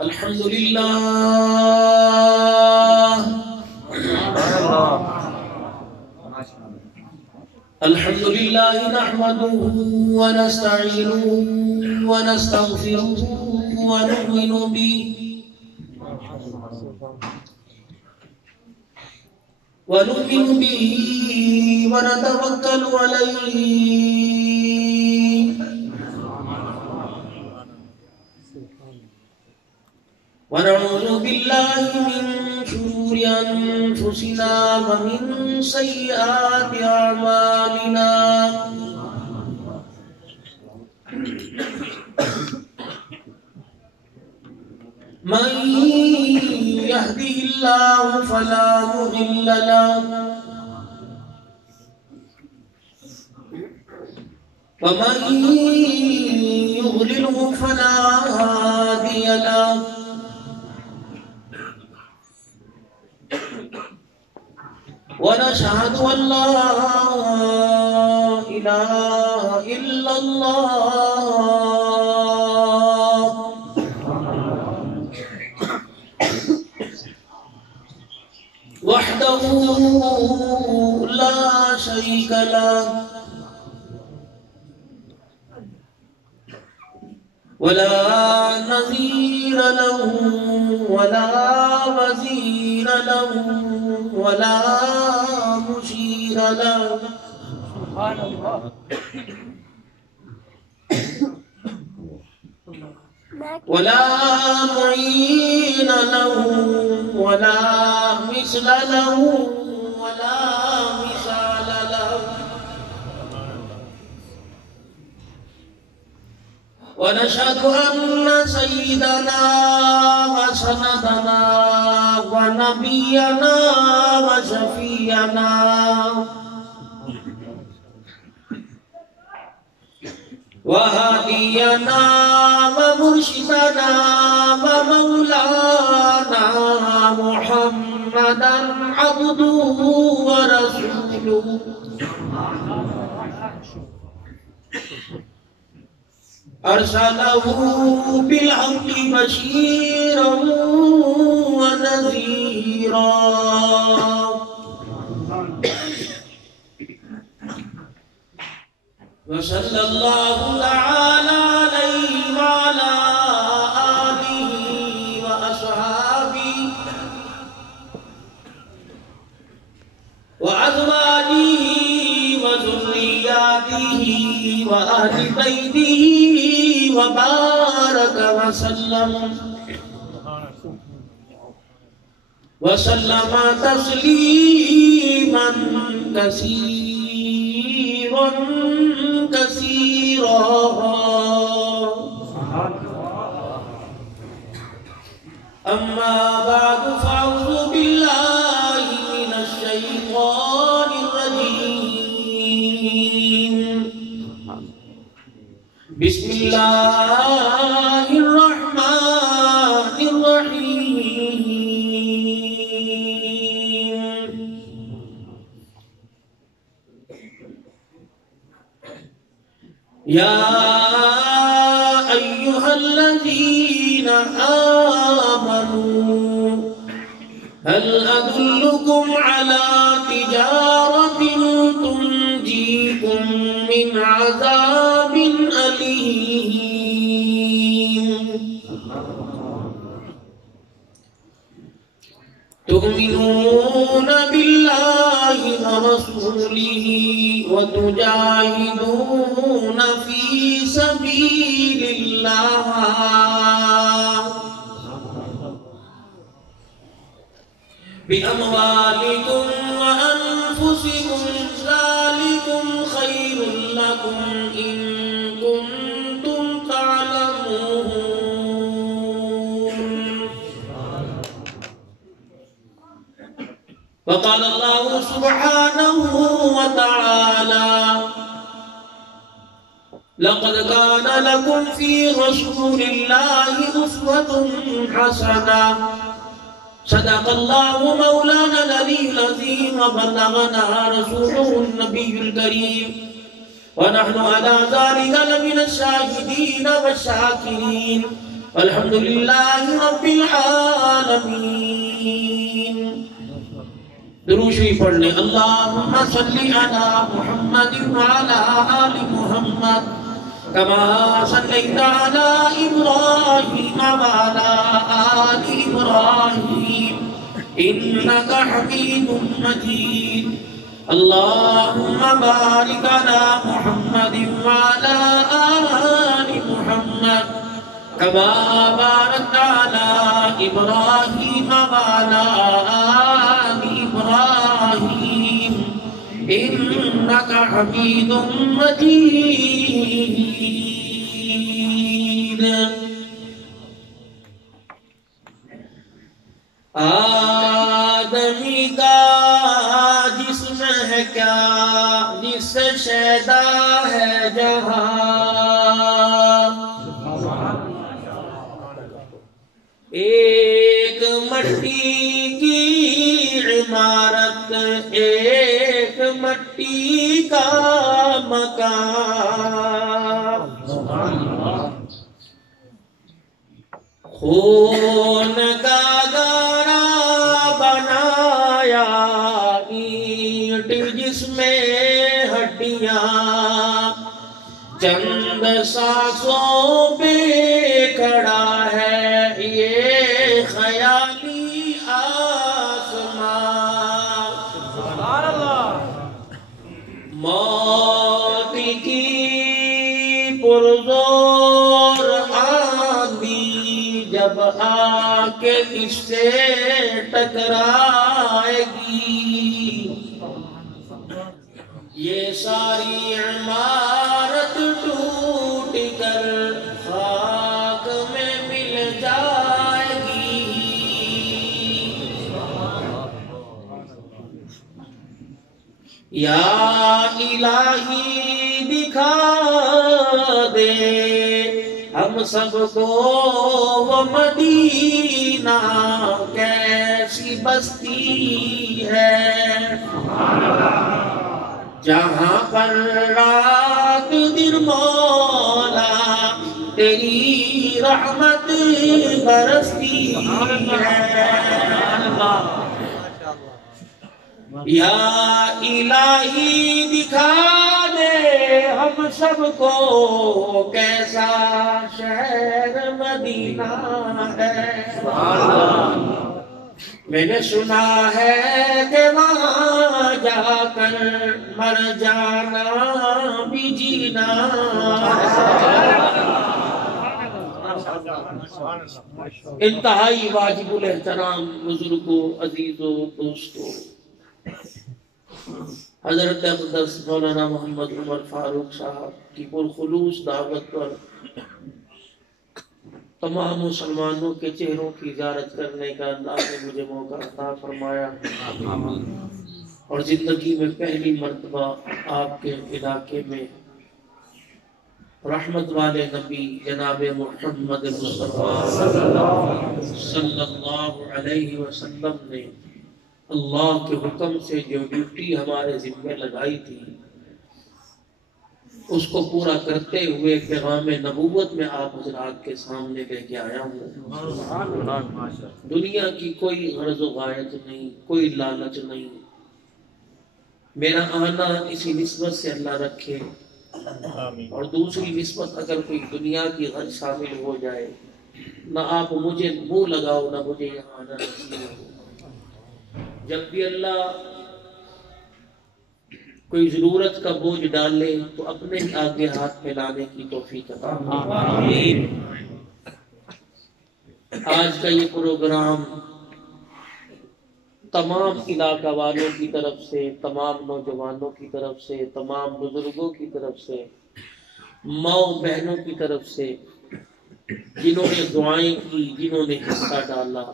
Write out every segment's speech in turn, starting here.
الحمد لله الحمد لله نحمده ونستعينه ونستغفره ونؤمن به ونتوكل عليه ونعوذ بالله من شرور أنفسنا ومن سيئات أعمالنا من يهده الله فلا مضل له ومن يضلله فلا هادي له ونشهد أن لا إله إلا الله وحده لا شريك له ولا نظير له ولا وزير له ولا مشير له سبحان الله ولا معين له ولا مثل له ولا مثال له ونشهد أن سيدنا وسندنا ونبينا وشفيعنا وهدينا ومرشدنا ومولانا محمدا عبده ورسوله أرسله بالحق بشيرا ونذيرا وصلى الله تعالى عليه وعلى آله وأصحابه وأزواجه وذرياته وأهل بيته وبارك وسلم تسليما كثيرا كثيرا أما بعد فأعوذ بالله من الشيطان الرجيم بسم الله الرحمن الرحيم يا أيها الذين آمنوا هل أدلكم على تجارة تنجيكم من عذاب أليم تؤمنون بالله ورسوله وتجاهدون في سبيل الله بأموالكم وأنفسكم ذلكم خير لكم إن كنتم تعلمون وقال الله سبحانه وتعالى لقد كان لكم في رسول الله أسوة حسنة صدق الله مولانا العلي العظيم وبلغنا رسوله النبي الكريم ونحن على ذلك لمن الشاهدين والشاكرين والحمد لله رب العالمين. درود شریف پڑھ لیں. اللہم صلی علی محمد وعلی آل محمد كما صليت على إبراهيم وعلى آل إبراهيم إنك حميد مجيد. اللهم بارك على محمد وعلى آل محمد كما باركت على إبراهيم وعلى آل إبراهيم إنك حميد مجيد. آدمی کا جسم ہے کیا جس سے شیدا ہے جہاں، ایک مٹی کی عمارت ایک مٹی کا مکان، خون کا گارا بنایا اینٹ جس میں ہڈیاں، چند سانسوں پہ کھڑا ہے یہ خیالی آسمان. موت کی پرزور آندھی جب آ کے کس سے ٹکرائے گی، یہ ساری عمارت ٹوٹ کر خاک میں مل جائے گی. یا الہی دکھا دے ہم سب کو وہ مدینہ کیسی بستی ہے جہاں پر رات دن مولا تیری رحمت برستی ہے. یا الہی دکھا دے ہم سب کو کیسا شہر مدینہ ہے. میں نے سنا ہے کہ وہاں جا کر مر جانا بھی جینا ہے. انتہائی واجب الاحترام بزرگوں، عزیزوں، دوستوں، حضرت اقدس مولانا محمد عمر فاروق صاحب کی پرخلوص دعوت پر تمام مسلمانوں کے چہروں کی زیارت کرنے کا اللہ نے مجھے موقع عطا فرمایا، اور زندگی میں پہلی مرتبہ آپ کے علاقے میں رحمت والے نبی جناب محمد مصطفیٰ صلی اللہ علیہ وسلم نے اللہ کے حکم سے جو ڈیوٹی ہمارے ذمہ لگائی تھی اس کو پورا کرتے ہوئے پیغام نبوت میں آپ حضرات کے سامنے لے کے آیا ہوں. دنیا کی کوئی غرض و غایت نہیں، کوئی لالچ نہیں. میرا آنا اسی نسبت سے اللہ رکھے، اور دوسری نسبت اگر کوئی دنیا کی غرض شامل ہو جائے، نہ آپ مجھے منہ لگاؤ نہ مجھے یہاں آنا نصیب ہو. جب بھی اللہ کوئی ضرورت کا بوجھ ڈالے تو اپنے ہی آگے ہاتھ پھیلانے کی توفیق عطا فرمائے. آج کا یہ پروگرام تمام علاقہ والوں کی طرف سے، تمام نوجوانوں کی طرف سے، تمام بزرگوں کی طرف سے، ماؤں بہنوں کی طرف سے، جنہوں نے دعائیں کی، جنہوں نے حصہ ڈالا،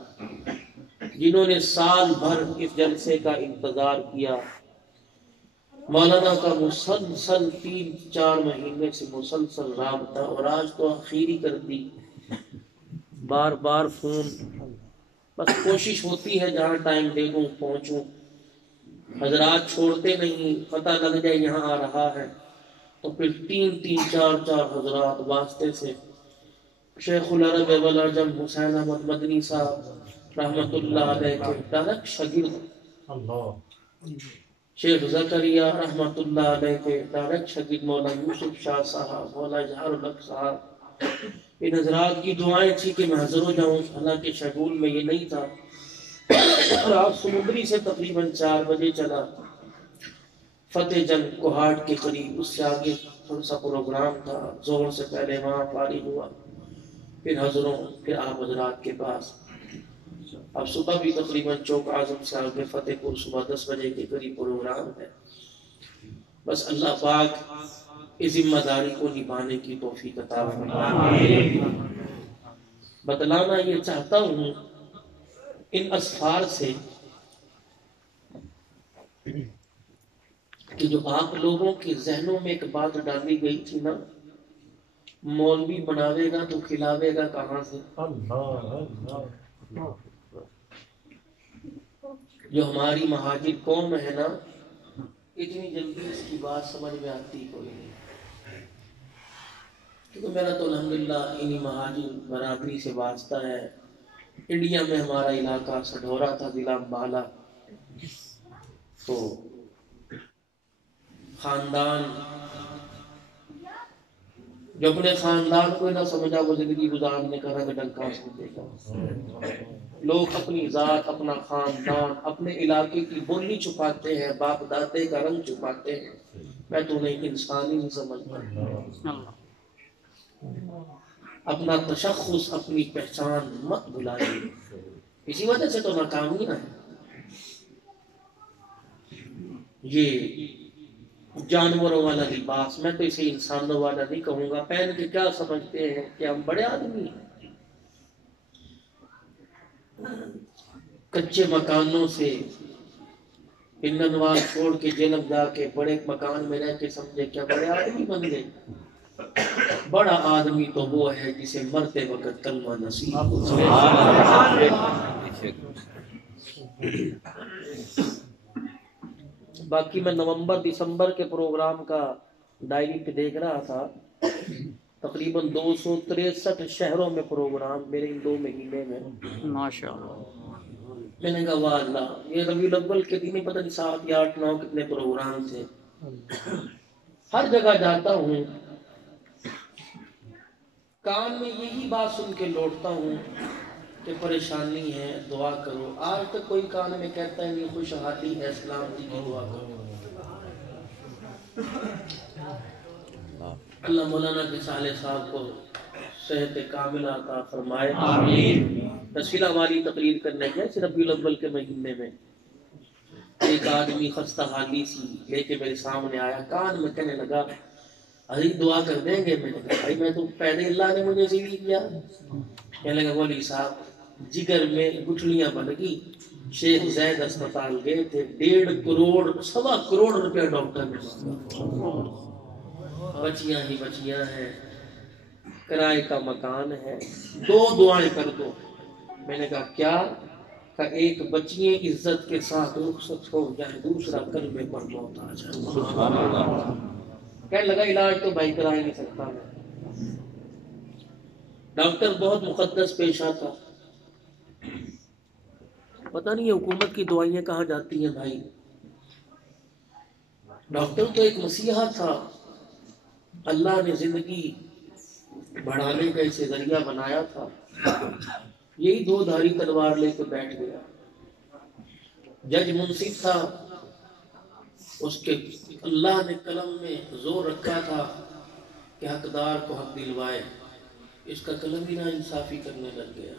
جنہوں نے سال بھر اس جلسے کا انتظار کیا. مولانا کا مسلسل 3-4 مہینے سے مسلسل رابطہ، اور آج تو آخری کر دی، بار بار فون. بس کوشش ہوتی ہے جہاں ٹائم دے دوں پہنچوں. حضرات چھوڑتے نہیں، پتہ لگ جائے یہاں آ رہا ہے اور پھر تین تین چار چار حضرات واسطے سے شیخ العرب والعجم حسین احمد مدنی صاحب رحمت اللہ علیہ کے ڈائریکٹ شاگرد، شیخ زکریا رحمت اللہ علیہ کے ڈائریکٹ شاگرد مولا یوسف شاہ صاحب، مولا اظہار الحق صاحب، ان حضرات کی دعائیں تھی کہ میں حاضر ہو جاؤں، حالانکہ شیڈول میں یہ نہیں تھا۔ رات سمندری سے تقریباً 4 بجے چلا، فتح جنگ کوہاٹ کے قریب، اس سے آگے تھوڑا سا پروگرام تھا، ظہر سے پہلے وہاں فارغ ہوا، پھر حضروں، پھر آپ حضرات کے پاس۔ اب صبح بھی تقریباً چوک اعظم سے آگے فتح پور صبح 10 بجے کے قریب پروگرام ہے۔ بس اللہ پاک اس ذمہ داری کو نبھانے کی توفیق عطا فرمائے۔ بتلانا یہ چاہتا ہوں ان اسفار سے کہ جو آپ لوگوں کے ذہنوں میں ایک بات ڈالی گئی تھی نا، مولوی بناوے گا تو کھلاوے گا کہاں سے؟ جو ہماری مہاجر قوم ہے نا، اتنی جلدی اس کی بات سمجھ میں آتی کوئی نہیں، کیونکہ میرا تو الحمدللہ انہی مہاجر برادری سے واسطہ ہے۔ انڈیا میں ہمارا علاقہ سڈھورا تھا، ضلع امبالہ، تو خاندان جو اپنے خاندان کو نہ سمجھا وہ زندگی گزارنے کا رنگ ڈنکا سمجھے گا۔ لوگ اپنی ذات، اپنا خاندان، اپنے علاقے کی بولی چھپاتے ہیں، باپ دادے کا رنگ چھپاتے ہیں۔ میں تو نہیں انسان ہی نہیں سمجھتا۔ اپنا تشخص، اپنی پہچان مت بھلائیے، اسی وجہ سے تو ناکامی ہے۔ یہ جانوروں والا لباس، میں تو اسے انسانوں والا نہیں کہوں گا، پہن کے کیا سمجھتے ہیں کہ ہم بڑے آدمی ہیں؟ کچے مکانوں سے پنڈنوال چھوڑ کے جیلم جا کے بڑے مکان میں رہ کے سمجھے کیا بڑے آدمی بن گئے؟ بڑا آدمی تو وہ ہے جسے مرتے وقت کلمہ نصیب ہو۔ باقی میں نومبر دسمبر کے پروگرام کا ڈائری پہ دیکھ رہا تھا، تقریباً 263 شہروں میں پروگرام میرے ان 2 مہینے میں، ماشاءاللہ۔ میں نے کہا واہ اللہ، یہ ربیع الاول کے دن ہی پتہ نہیں 7 یا 8 9 کتنے پروگرام تھے۔ ہر جگہ جاتا ہوں، کان میں یہی بات سن کے لوٹتا ہوں کہ پریشانی ہے، دعا کرو۔ آج تک کوئی کان میں کہتا ہے نہیں خوشحالی ہے، سلامتی کی دعا کرو۔ اللہ مولانا کے صالح صاحب کو صحت کاملہ عطا فرمائے، آمین۔ تفصیلہ والی تقریر کرنے گیا اس ربیع الاول کے مہینے میں، ایک آدمی خستہ حالی سی لے کے میرے سامنے آیا، کان میں کہنے لگا علی دعا کر دیں گے؟ میں نے کہا بھائی میں تو پہلے اللہ نے مجھے ذلی کیا۔ کہنے لگا مولوی صاحب جگر میں گٹھلیاں بن گئی، شیخ زید اسپتال گئے تھے، 1.5 کروڑ 1.25 کروڑ روپیہ ڈاکٹر نے مانگا، بچیاں ہی بچیاں ہیں، کرائے کا مکان ہے، 2 دعائیں کر دو۔ میں نے کہا کیا؟ کہ ایک بچیاں عزت کے ساتھ رخصت ہو جائے، دوسرا کلمے پر موت آ جائے۔ کہنے لگا علاج تو بھائی کرا ہی نہیں سکتا میں۔ ڈاکٹر بہت مقدس پیشہ تھا، پتہ نہیں حکومت کی دوائیاں کہاں جاتی ہیں بھائی۔ ڈاکٹر تو ایک مسیحا تھا، اللہ نے زندگی بڑھانے کا اسے ذریعہ بنایا تھا، یہی 2 دھاری تلوار لے کے بیٹھ گیا۔ جج منصف تھا، اس کے اللہ نے قلم میں زور رکھا تھا کہ حقدار کو حق دلوائے، اس کا قلم ہی نا انصافی کرنے لگ گیا۔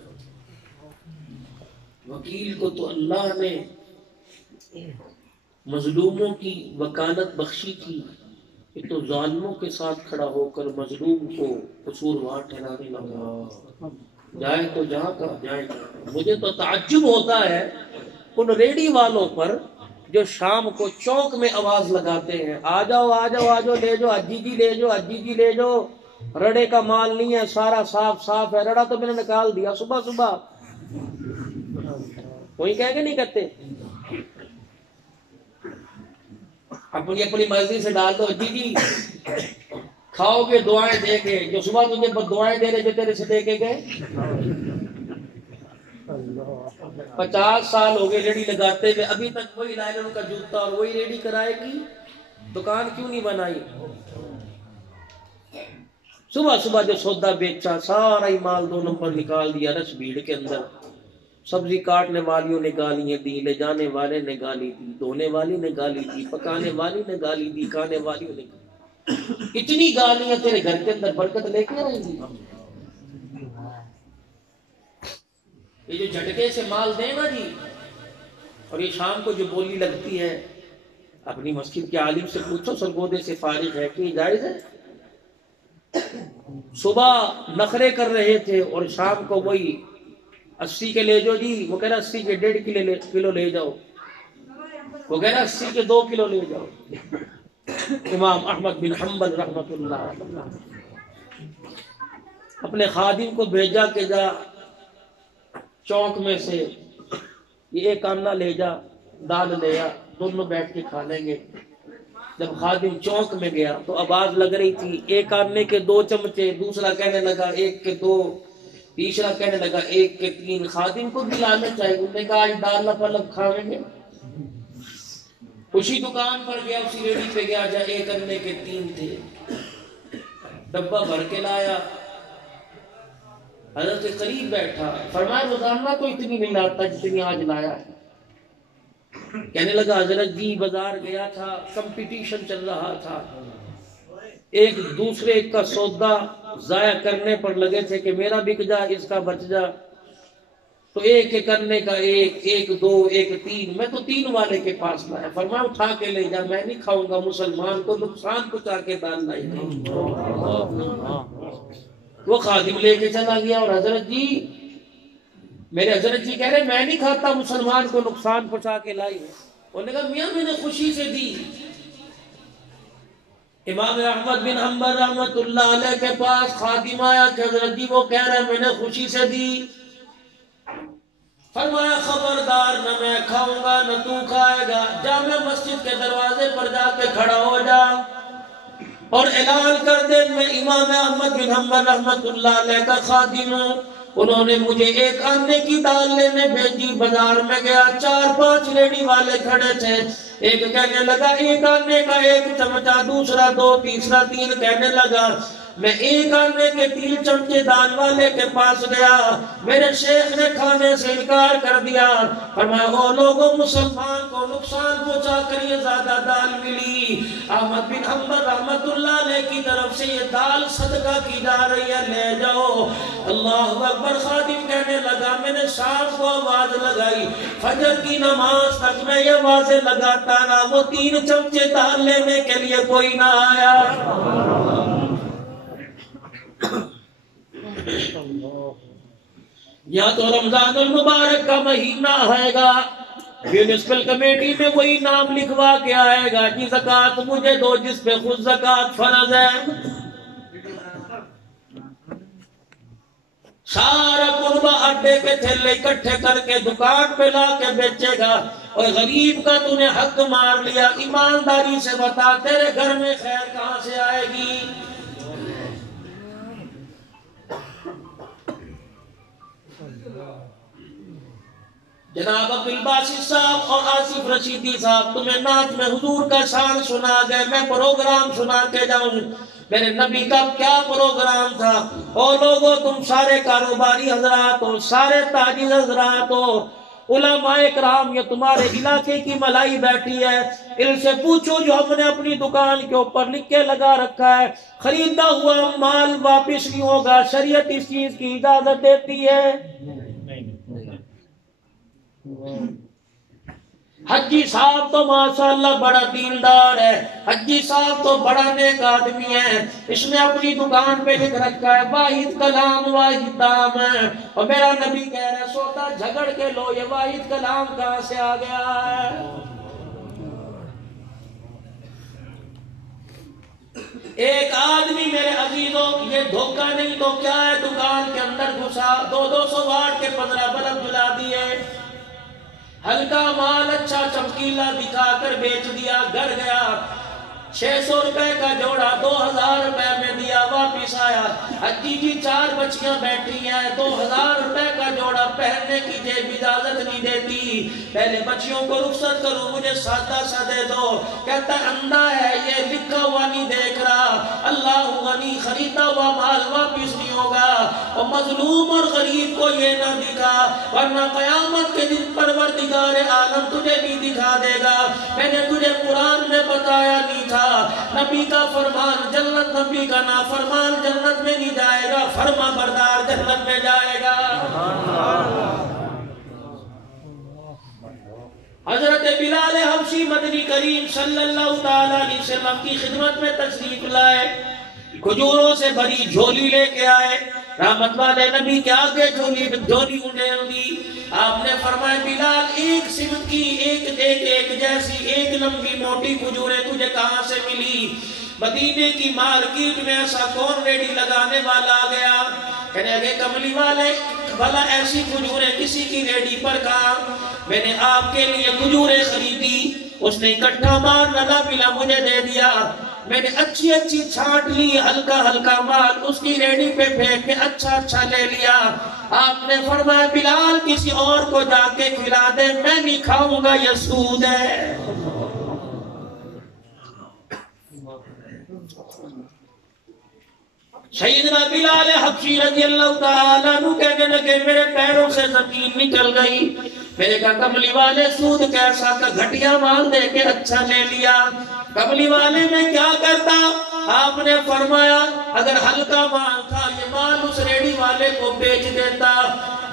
وکیل کو تو اللہ نے مظلوموں کی وکالت بخشی تھی، کہ تو ظالموں کے ساتھ کھڑا ہو کر مظلوم کو قصوروار ٹھہرانے لگا، جائے تو جہاں کا جائے جہاں۔ مجھے تو تعجب ہوتا ہے ان ریڈی والوں پر جو شام کو چوک میں آواز لگاتے ہیں، آ جاؤ آ جاؤ آ جاؤ، لے جاؤ حجی جی لے جاؤ حجی جی لے جاؤ، رڑے کا مال نہیں ہے، سارا صاف صاف ہے، رڑا تو میں نے نکال دیا صبح صبح۔ کوئی کہہ کے نہیں کہتے؟ اپنی اپنی مرضی سے ڈال دو، جی کھاؤ گے دعائیں دے کے، جو صبح تجھے دعائیں دے رہے جو تیرے سے دے کے گئے۔ 50 سال ہو گئے ریڑھی لگاتے ہوئے، ابھی تک وہی لائلن کا جوتا اور وہی ریڑھی کرائے گی، دکان کیوں نہیں بنائی؟ صبح صبح جو سودا بیچا سارا ہی مال 2 نمبر نکال دیا رس بھیڑ کے اندر۔ سبزی کاٹنے والیوں نے گالیاں دی، لے جانے والے نے گالی دی، دھونے والی نے گالی دی، پکانے والی نے گالی دی، کھانے والیوں نے گالی۔ اتنی گالیاں تیرے گھر کے اندر برکت لے کے آئیں گی؟ یہ جو جھٹکے سے مال دیں نا جی، اور یہ شام کو جو بولی لگتی ہے، اپنی مسجد کے عالم سے پوچھو سرگودے سے فارغ ہے کہ جائز ہے؟ صبح نخرے کر رہے تھے اور شام کو وہی 80 کے لے جاؤ جی، وہ کہہ رہا 80 کے 1.5 کلو لے جاؤ، وہ کہہ رہا 80 کے 2 کلو لے جاؤ۔ امام احمد بن حنبل رحمۃ اللہ اپنے خادم کو بھیجا کہ جا چوک میں سے یہ 1 آنا لے جا، دال لے آ، دونوں بیٹھ کے کھا لیں گے۔ جب خادم چوک میں گیا تو آواز لگ رہی تھی 1 آنے کے 2 چمچے، دوسرا کہنے لگا 1 کے 2، تیسرا کہنے لگا 1 کے 3۔ خادم کو بھی لانا چاہیے، انہوں نے کہا آج دال پلک کھاویں گے۔ اسی دکان پر گیا، اسی ریڑھی پہ گیا جہاں 1 آنے کے 3 تھے، ڈبہ بھر کے لایا، حضرت کے قریب بیٹھا، فرمایا روزانہ تو اتنی نہیں لاتا جتنی آج لایا ہے۔ کہنے لگا حضرت جی بازار گیا تھا، کمپٹیشن چل رہا تھا، ایک دوسرے کا سودا ضائع کرنے پر لگے تھے کہ میرا بک جا اس کا بچ جا، تو 1 کرنے کا 1، 1 2، 1 3، میں تو 3 والے کے پاس لایا۔ فرمایا اٹھا کے لے جا، میں نہیں کھاؤں گا، مسلمان کو نقصان پہنچا کے دال لائی گئی۔ وہ خادم لے کے چلا گیا، اور حضرت جی میرے حضرت جی کہہ رہے میں نہیں کھاتا، مسلمان کو نقصان پہنچا کے لائی ہے۔ انہوں نے کہا میاں میں نے خوشی سے دی۔ امام احمد بن حنبل رحمۃ اللہ علیہ کے پاس خادم آیا کہ حضرت جی وہ کہہ رہے میں نے خوشی سے دی۔ فرمایا خبردار، نہ میں کھاؤں گا نہ تو کھائے گا، جامع مسجد کے دروازے پر جا کے کھڑا ہو جا اور اعلان کر دے میں امام احمد بن حنبل رحمۃ اللہ علیہ کا خادم ہوں۔ انہوں نے مجھے 1 آنے کی دال لینے بھیجی، بازار میں گیا، 4-5 ریڑھی والے کھڑے تھے، ایک کہنے لگا 1 آنے کا 1 چمچہ، دوسرا 2، تیسرا 3 کہنے لگا۔ میں 1 آنے کے 3 چمچے دال والے کے پاس گیا، میرے شیخ نے کھانے سے انکار کر دیا۔ فرمایا وہ لوگوں مسلمان کو نقصان پہنچا کر یہ زیادہ دال ملی، احمد بن حنبل رحمۃ اللہ علیہ کی طرف سے یہ دال صدقہ کی جا رہی ہے، لے جاؤ۔ اللہ اکبر۔ خادم کہنے لگا میں نے شام کو آواز لگائی، فجر کی نماز تک میں یہ آوازیں لگاتا رہا، وہ 3 چمچے دال لینے کے لیے کوئی نہ آیا۔ یا تو رمضان المبارک کا مہینہ آئے گا، میونسپل کمیٹی میں وہی نام لکھوا کے آئے گا کہ زکوٰۃ مجھے دو جس پہ خود زکوٰۃ فرض ہے۔ سارا قربہ آٹے کے تھیلے اکٹھے کر کے دکان پہ لا کے بیچے گا، اور غریب کا تو نے حق مار لیا۔ ایمانداری سے بتا تیرے گھر میں خیر کہاں سے آئے گی؟ جناب عبدالباسط صاحب اور آصف رشیدی صاحب تمہیں نعت میں حضور کا شان سنا گئے، میں پروگرام سنا کے جاؤں؟ میرے نبی کا کیا پروگرام تھا؟ اور لوگوں تم سارے کاروباری حضرات ہو، سارے تاجر حضرات ہو، علماء کرام، یہ تمہارے علاقے کی ملائی بیٹھی ہے، ان سے پوچھو جو ہم نے اپنی دکان کے اوپر لکھ کے لگا رکھا ہے خریدا ہوا مال واپس نہیں ہوگا، شریعت اس چیز کی اجازت دیتی ہے؟ حجی صاحب تو ماشاءاللہ بڑا دیندار ہے، حجی صاحب تو بڑا نیک آدمی ہے، اس نے اپنی دکان پہ لکھ رکھا ہے واحد کلام واحد دام ہے، اور میرا نبی کہہ رہا ہے سودا جھگڑ کے لو، یہ واحد کلام کہاں سے آ گیا ہے؟ ایک آدمی میرے عزیزوں یہ دھوکہ نہیں تو کیا ہے، دکان کے اندر گھسا، 200 واٹ کے 15 بلب جلا دیے، ہلکا مال اچھا چمکیلا دکھا کر بیچ دیا، گھر گیا، 600 روپے کا جوڑا 2000 روپے میں دیا، واپس آیا، حجی جی 4 بچیاں بیٹھی ہیں، 2000 روپے کا جوڑا پہننے کی جیب اجازت نہیں دیتی، پہلے بچیوں کو رخصت کرو، مجھے سادہ سا دے دو، کہتا ہے اندھا ہے یہ لکھا ہوا نہیں دیکھ رہا، اللہ غنی، خریدا ہوا مال واپس نہیں ہوگا، اور مظلوم اور غریب کو یہ نہ دکھا ورنہ قیامت کے دن پروردگار عالم تجھے بھی دکھا دے گا، میں نے تجھے قرآن میں بتایا نہیں تھا، نبی کا فرمان جنت، نبی کا نافرمان جنت میں نہیں جائے گا، فرما بردار جنت میں جائے گا۔ حضرت بلال حبشی مدنی کریم صلی اللہ تعالیٰ علیہ وسلم کی خدمت میں تشریف لائے، کھجوروں سے بھری جھولی لے کے آئے، رحمت والے نبی کے آگے جھولی انڈیل دی، آپ نے فرمایا بلال ایک سمت کی ایک جیسی ایک لمبی موٹی کھجوریں تجھے کہاں سے ملی؟ مدینے کی مارکیٹ میں ایسا کون ریڈی لگانے والا آ گیا؟ کہنے لگے کملی والے بھلا ایسی کھجوریں کسی کی ریڈی پر کہا؟ میں نے آپ کے لیے کھجوریں خریدی، اس نے اکٹھا مال رلا ملا مجھے دے دیا، میں نے اچھی اچھی چھانٹ لی، ہلکا ہلکا مال اس کی ریڈی پہ پھینک کے اچھا لے لیا، آپ نے فرمایا بلال کسی اور کو جا کے کھلا دے، میں نہیں کھاؤں گا، یہ سود ہے۔ سیدنا بلال حبشی رضی اللہ تعالیٰ عنہ کہنے لگے میرے پیروں سے زمین نکل گئی، میں نے کہا کملی والے سود کیسا کا گھٹیا مال دے کے اچھا لے لیا، کملی والے میں کیا کرتا؟ آپ نے فرمایا اگر ہلکا مال تھا یہ مال اس ریڈی والے کو بیچ دیتا،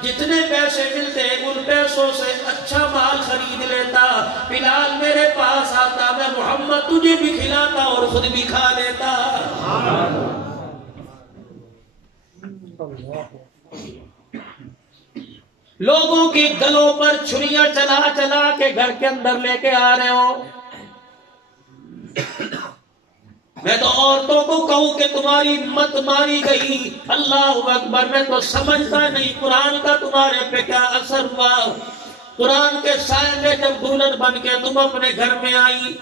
جتنے پیسے ملتے ان پیسوں سے اچھا مال خرید لیتا، بلال میرے پاس آتا، میں محمد تجھے بھی کھلاتا اور خود بھی کھا لیتا۔ لوگوں کی گلوں پر چھریاں چلا کے گھر کے اندر لے کے آ رہے ہو، میں تو عورتوں کو کہوں کہ تمہاری مت ماری گئی، اللہ اکبر، میں تو سمجھتا نہیں قرآن کا تمہارے پہ کیا اثر ہوا، قرآن کے سائے میں جب دلہن بن کے تم اپنے گھر میں آئی،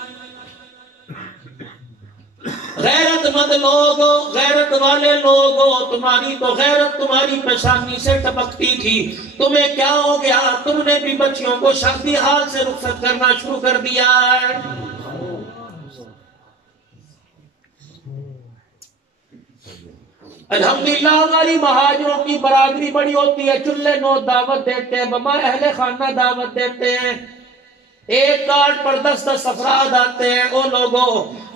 غیرت مند لوگ، غیرت والے لوگ، تمہاری تو غیرت تمہاری پیشانی سے ٹپکتی تھی، تمہیں کیا ہو گیا؟ تم نے بھی بچیوں کو شادی حال سے رخصت کرنا شروع کر دیا ہے۔ الحمدللہ ہماری مہاجروں کی برادری بڑی ہوتی ہے، چلے نو دعوت دیتے ہیں، بما اہل خانہ دعوت دیتے ہیں، ایک کارڈ پر 10 افراد آتے ہیں، او لوگوں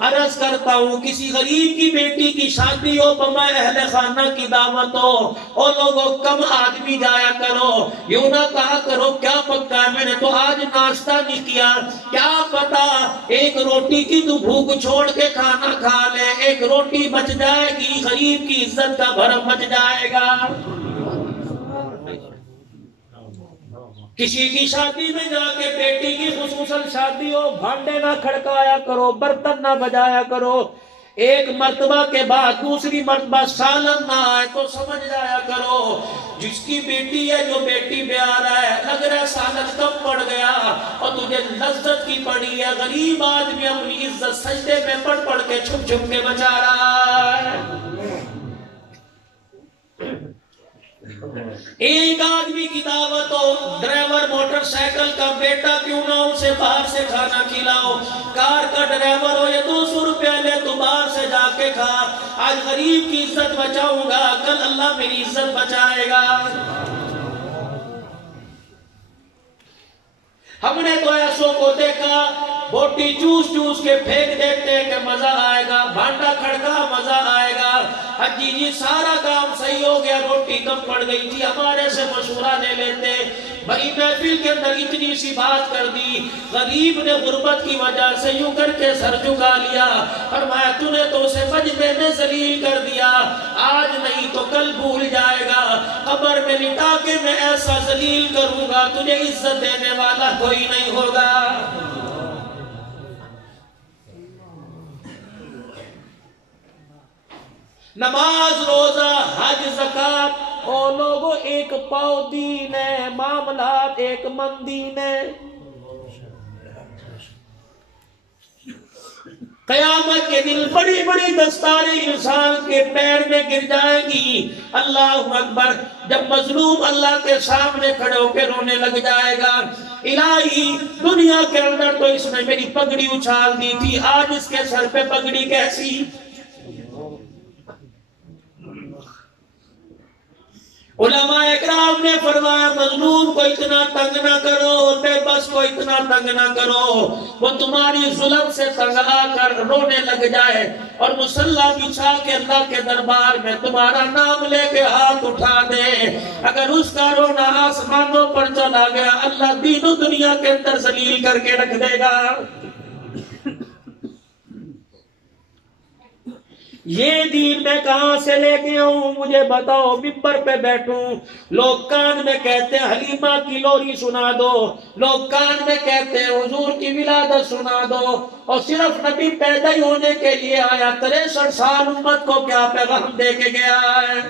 عرض کرتا ہوں کسی غریب کی بیٹی کی شادی ہو، بما اہل خانہ کی دعوت ہو، او لوگوں کم آدمی جایا کرو، یوں نہ کہا کرو کیا پکا ہے، میں نے تو آج ناشتہ نہیں کیا، کیا پتا ایک روٹی کی تو بھوک چھوڑ کے کھانا کھا لے، ایک روٹی بچ جائے گی، غریب کی عزت کا بھرم بچ جائے گا۔ کسی کی شادی میں جا کے بیٹی کی خصوصاً شادی ہو، بھانڈے نہ کھڑکایا کرو، برتن نہ بجایا کرو، ایک مرتبہ کے بعد دوسری مرتبہ سالن نہ آئے تو سمجھ جایا کرو جس کی بیٹی ہے، جو بیٹی بیار ہے، لگ رہا ہے سالن کم پڑ گیا اور تجھے لذت کی پڑی ہے، غریب آدمی اپنی عزت سجدے میں پڑھ کے چھپ چھپ کے بچا رہا ہے۔ ایک آدمی کی دعوت ہو، ڈرائیور موٹر سائیکل کا بیٹا کیوں نہ ہو، اسے باہر سے کھانا کھلاؤ، کار کا ڈرائیور ہو، یہ 200 روپے لے تو باہر سے جا کے کھا، آج غریب کی عزت بچاؤں گا، کل اللہ میری عزت بچائے گا۔ ہم نے تو ایسوں کو دیکھا بوٹی چوس چوس کے پھینک دیتے کہ مزہ آئے گا، بھانڈا کھڑکا مزہ آئے گا، حجی جی سارا کام صحیح ہو گیا، روٹی کم پڑ گئی تھی، ہمارے سے مشورہ لے لیتے، بڑی محفل کے اندر اتنی سی بات کر دی، غریب نے غربت کی وجہ سے یوں کر کے سر جھکا لیا، فرمایا تو نے تو اسے مجمع میں ذلیل کر دیا، آج نہیں تو کل بھول جائے گا، قبر میں لٹا کے میں ایسا ذلیل کروں گا تجھے عزت دینے والا کوئی نہیں ہوگا۔ نماز، روزہ، حج، زکوٰۃ او لوگوں ایک پاؤ دین ہے، معاملات ایک من دین ہے۔ قیامت کے دن بڑی بڑی دستاریں انسان کے پیر میں گر جائیں گی۔ اللہ اکبر۔ جب مظلوم اللہ کے سامنے کھڑے ہو کے رونے لگ جائے گا، الہی دنیا کے اندر تو اس نے میری پگڑی اچھال دی تھی، آج اس کے سر پہ پگڑی کیسی؟ علماء اکرام نے فرمایا مظلوم کو اتنا تنگ نہ کرو، بے بس کو اتنا تنگ نہ کرو، وہ تمہاری ظلم سے تنگ آ کر رونے لگ جائے اور مصلی بچھا کے اللہ کے دربار میں تمہارا نام لے کے ہاتھ اٹھا دے، اگر اس کا رونا آسمانوں پر چلا گیا اللہ دین و دنیا کے اندر ذلیل کر کے رکھ دے گا۔ یہ دین میں کہاں سے لے کے آؤں مجھے بتاؤ؟ ممبر پہ بیٹھوں، لوگ کان میں کہتے ہیں حلیمہ کی لوری سنا دو، لوگ کان میں کہتے ہیں حضور کی ولادت سنا دو، اور صرف نبی پیدا ہی ہونے کے لیے آیا 63 سال امت کو کیا پیغام دے کے گیا ہے؟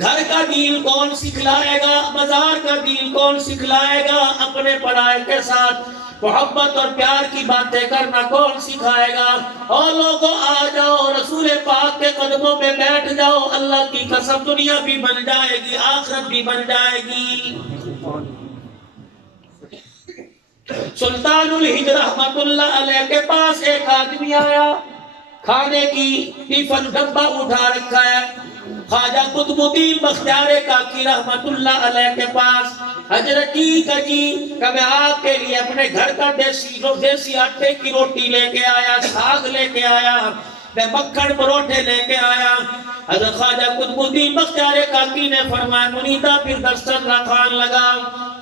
گھر کا دین کون سکھلائے گا؟ بازار کا دین کون سکھلائے گا؟ اپنے پڑھائی کے ساتھ محبت اور پیار کی باتیں کرنا کون سکھائے گا؟ اور لوگوں آ جاؤ رسول پاک کے قدموں میں بیٹھ جاؤ، اللہ کی قسم دنیا بھی بن جائے گی، آخرت بھی بن جائے گی۔ سلطان الہند رحمت اللہ علیہ کے پاس ایک آدمی آیا، کھانے کی ٹیفن ڈبہ اٹھا رکھا ہے، خواجہ قطب الدین بختیار کاکی رحمت اللہ علیہ کے پاس، حضرت جی کہ میں آپ کے لیے اپنے گھر کا دیسی آٹے کی روٹی لے کے آیا، ساگ لے کے آیا، میں مکھن پروٹھے لے کے آیا۔ حضرت خواجہ قطب الدین بختیار کاکی نے فرمایا مریدہ پھر دسترخوان کھان لگا۔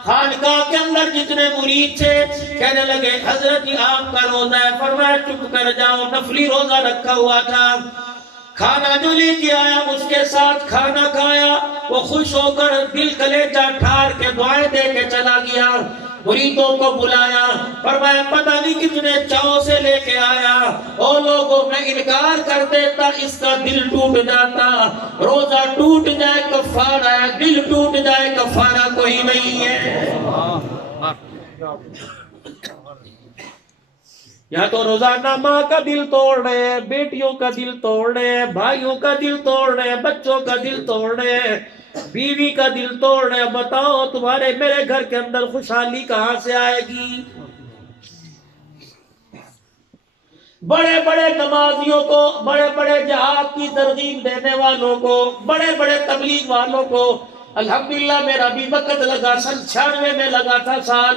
خانقاہ کے اندر جتنے مرید تھے کہنے لگے حضرت جی آپ کا روزہ ہے، فرمایا چپ کر جاؤ، نفلی روزہ رکھا ہوا تھا۔ کھانا جو لے کے آیا اس کے ساتھ کھانا کھایا، وہ خوش ہو کر دل کلیجہ ٹھار کے دعائیں دے کے چلا گیا۔ مریدوں کو بلایا، فرمایا پتہ نہیں کتنے چاؤ سے لے کے آیا، اور لوگوں میں انکار کر دیتا اس کا دل ٹوٹ جاتا۔ روزہ ٹوٹ جائے کفارہ ہے، دل ٹوٹ جائے کفارہ کوئی نہیں ہے۔ یا تو روزانہ ماں کا دل توڑ رہے ہیں، بیٹیوں کا دل توڑ رہے ہیں، بھائیوں کا دل توڑ رہے ہیں، بچوں کا دل توڑ رہے ہیں، بیوی کا دل توڑ رہے ہیں۔ بتاؤ تمہارے میرے گھر کے اندر خوشحالی کہاں سے آئے گی؟ بڑے بڑے نمازیوں کو، بڑے بڑے جہاد کی ترغیب دینے والوں کو، بڑے بڑے تبلیغ والوں کو الحمدللہ میرا بھی وقت لگا، سن 96 میں لگا تھا سال،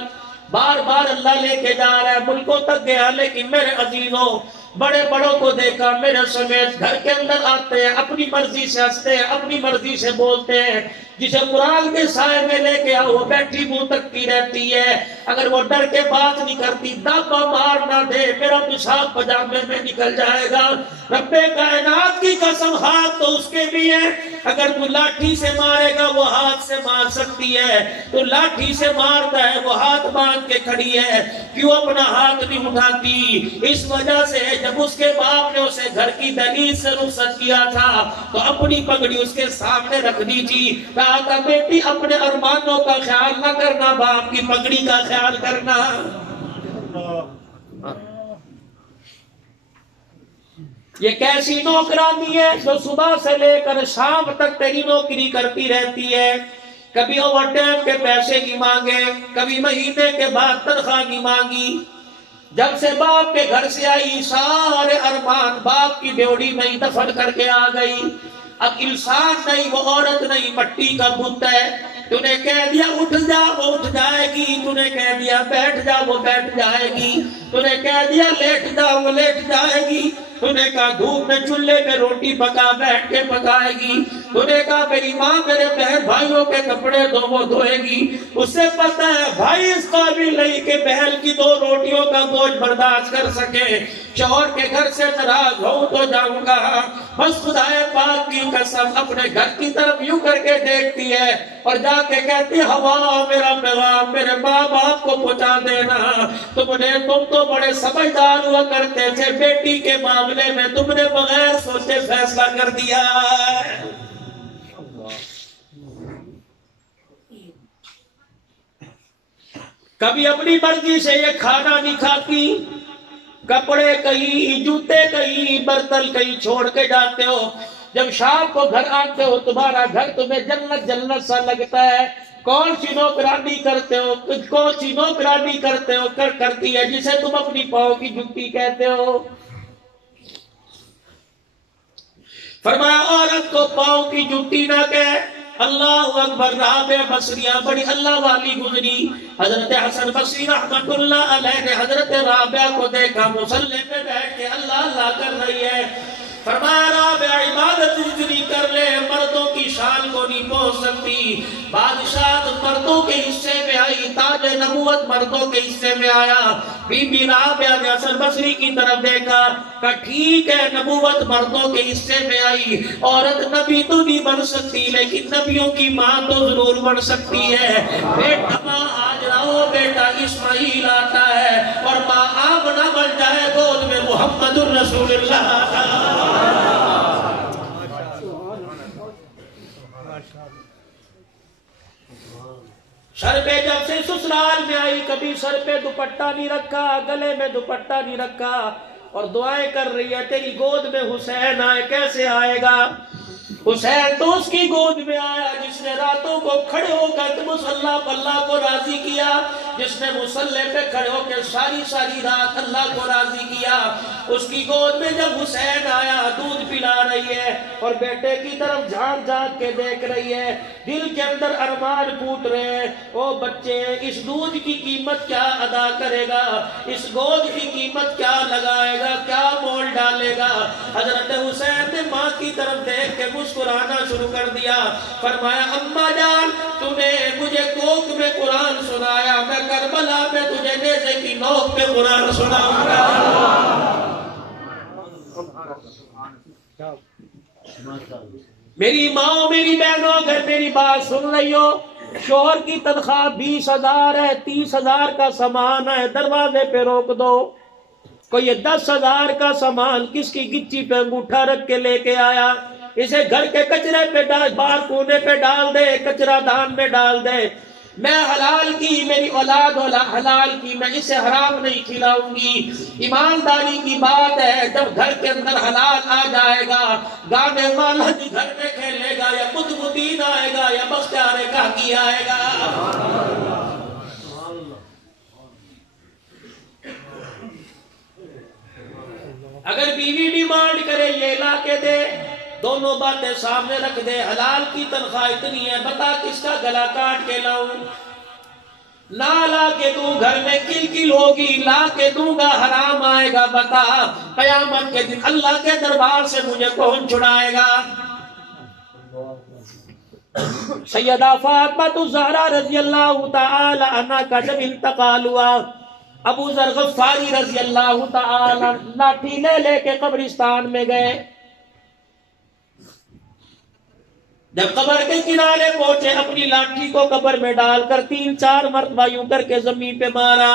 بار بار اللہ لے کے جا رہا ہے، ملکوں تک گیا، لیکن میرے عزیزوں بڑے بڑوں کو دیکھا میرے سمیت گھر کے اندر آتے ہیں، اپنی مرضی سے ہنستے ہیں، اپنی مرضی سے بولتے ہیں، جسے قرآن کے سائے میں لے کے آؤ وہ بیٹھی منہ تکتی رہتی ہے، اگر وہ ڈر کے بات نہیں کرتی دابا مار نہ دے میرا پیشاب پجامے میں نکل جائے گا۔ رب کائنات کی قسم ہاتھ تو اس کے بھی ہے، اگر تو لاٹھی سے مارے گا وہ ہاتھ سے مار سکتی ہے، تو لاٹھی سے مارتا ہے وہ ہاتھ باندھ کے کھڑی ہے، کیوں اپنا ہاتھ نہیں اٹھاتی؟ اس وجہ سے جب اس کے باپ نے اسے گھر کی دہلیز سے رخصت کیا تھا تو اپنی پگڑی اس کے سامنے رکھ دی تھی، کہا تھا بیٹی اپنے ارمانوں کا خیال نہ کرنا، باپ کی پگڑی کا خیال کرنا۔ یہ کیسی نوکرانی ہے جو صبح سے لے کر شام تک تیری نوکری کرتی رہتی ہے، کبھی اوور ٹائم کے پیسے نہیں مانگے، کبھی مہینے کے بعد تنخواہ نہیں مانگی، جب سے باپ کے گھر سے آئی سارے ارمان باپ کی ڈیوڑی میں ہی دفن کر کے آ گئی۔ اب انسان نہیں، وہ عورت نہیں، مٹی کا بت ہے۔ تو نے کہہ دیا اٹھ جا وہ اٹھ جائے گی، تو نے کہہ دیا بیٹھ جا وہ بیٹھ جائے گی، تو نے کہہ دیا لیٹ جا وہ لیٹ جائے گی، تو نے کہا دھوپ میں چولہے میں روٹی پکا بیٹھ کے پکائے گی، تو نے کہا میری ماں میرے بہن بھائیوں کے کپڑے دو وہ دھوئے گی۔ اس سے پتہ ہے بھائی اس قابل نہیں کہ بہن کی 2 روٹیوں کا بوجھ برداشت کر سکے، شوہر کے گھر سے ناراض ہوں تو جاؤں گا، بس خدا پاک کی قسم اپنے گھر کی طرف یوں کر کے دیکھتی ہے اور جا کے کہتی ہے ہوا میرا پیغام میرے ماں باپ کو پہنچا دینا، تم تو بڑے سمجھدار ہوا کرتے تھے، بیٹی کے معاملے میں تم نے بغیر سوچے فیصلہ کر دیا۔ کبھی اپنی مرضی سے یہ کھانا نہیں کھاتی، کپڑے کہیں، جوتے کہیں، برتن کہیں چھوڑ کے جاتے ہو، جب شام کو گھر آتے ہو تمہارا گھر تمہیں جنت جنت سا لگتا ہے۔ کون سی نوکرانی کرتے ہو، کون سی نوکرانی کرتی ہے جسے تم اپنی پاؤں کی جوتی کہتے ہو؟ فرمایا عورت کو پاؤں کی جوتی نہ کہے۔ اللہ اکبر۔ رابعہ بصریہ بڑی اللہ والی گزری، حضرت حسن بصری رحمت اللہ علیہ نے حضرت رابعہ کو دیکھا مصلی پہ بیٹھ کے اللہ اللہ کر رہی ہے، فرمایا رابعہ عبادت اتنی کر لے، مردوں کی شان کو نہیں پہنچ سکتی، بادشاہت مردوں کے حصے میں آئی، تاج نبوت مردوں کے حصے میں آیا۔ بی بی رابعہ نے حسن بصری کی طرف دیکھا، کہا ٹھیک ہے نبوت مردوں کے حصے میں آئی، عورت نبی تو نہیں بن سکتی لیکن نبیوں کی ماں تو ضرور بن سکتی ہے۔ بیٹا ماں آج رہو، بیٹا اسماعیل آتا ہے اور ماں آمنہ بن جائے گود میں محمد الرسول اللہ۔ سر پہ جب سے سسرال میں آئی کبھی سر پہ دوپٹہ نہیں رکھا، گلے میں دوپٹہ نہیں رکھا، اور دعائیں کر رہی ہے تیری گود میں حسین آئے، کیسے آئے گا؟ حسین تو اس کی گود میں آیا جس نے راتوں کو کھڑے ہو کر اللہ کو راضی کیا، جس نے مصلی پہ کھڑے ہو کے ساری رات اللہ کو راضی کیا۔ اس کی گود میں جب حسین آیا دودھ پلا رہی ہے اور بیٹے کی طرف جھانک جھانک کے دیکھ رہی ہے، دل کے اندر ارمان پھوٹ رہے ہیں، او بچے اس دودھ کی قیمت کیا ادا کرے گا، اس گود کی قیمت کیا لگائے گا، کیا مول ڈالے گا؟ حضرت حسین نے ماں کی طرف دیکھ کے مسکرانا شروع کر دیا، فرمایا اماں جان تو نے مجھے کوک میں قرآن سنایا، میں کربلا میں تجھے نیزے کی نوک میں قرآن سناؤں گا۔ میری ماں میری بہنوں اگر میری بات سن رہی ہو، شوہر کی تنخواہ 20,000 ہے، 30,000 کا سامان ہے، دروازے پہ روک دو، کوئی 10,000 کا سامان کس کی گچی پہ انگوٹھا رکھ کے لے کے آیا، اسے گھر کے کچرے پہ باہر کونے پہ ڈال دے، کچرا دان میں ڈال دے، میں حلال کی، میری اولاد حلال کی، میں اسے حرام نہیں کھلاؤں گی۔ ایمانداری کی بات ہے جب گھر کے اندر حلال آ جائے گا، گانے والا جی گھر میں کھیلے گا، یا قطب الدین آئے گا یا بختیار کاکی آئے گا۔ اگر بیوی ڈیمانڈ کرے یہ لا کے دے، دونوں باتیں سامنے رکھ دے، حلال کی تنخواہ اتنی ہے، بتا کس کا گلا کاٹ کے لاؤں، نہ لا کے دوں گھر میں کل کل ہوگی، لا کے دوں گا حرام آئے گا، بتا قیامت کے دن اللہ کے دربار سے مجھے کون چھڑائے گا؟ سیدہ فاطمہ الزہرا رضی اللہ تعالی عنہ کا جب انتقال ہوا، ابو ذر غفاری رضی اللہ تعالی لاٹھی لے کے قبرستان میں گئے، جب قبر کے کنارے پہنچے اپنی لاٹھی کو قبر میں ڈال کر 3-4 مرتبہ یوں کر کے زمین پہ مارا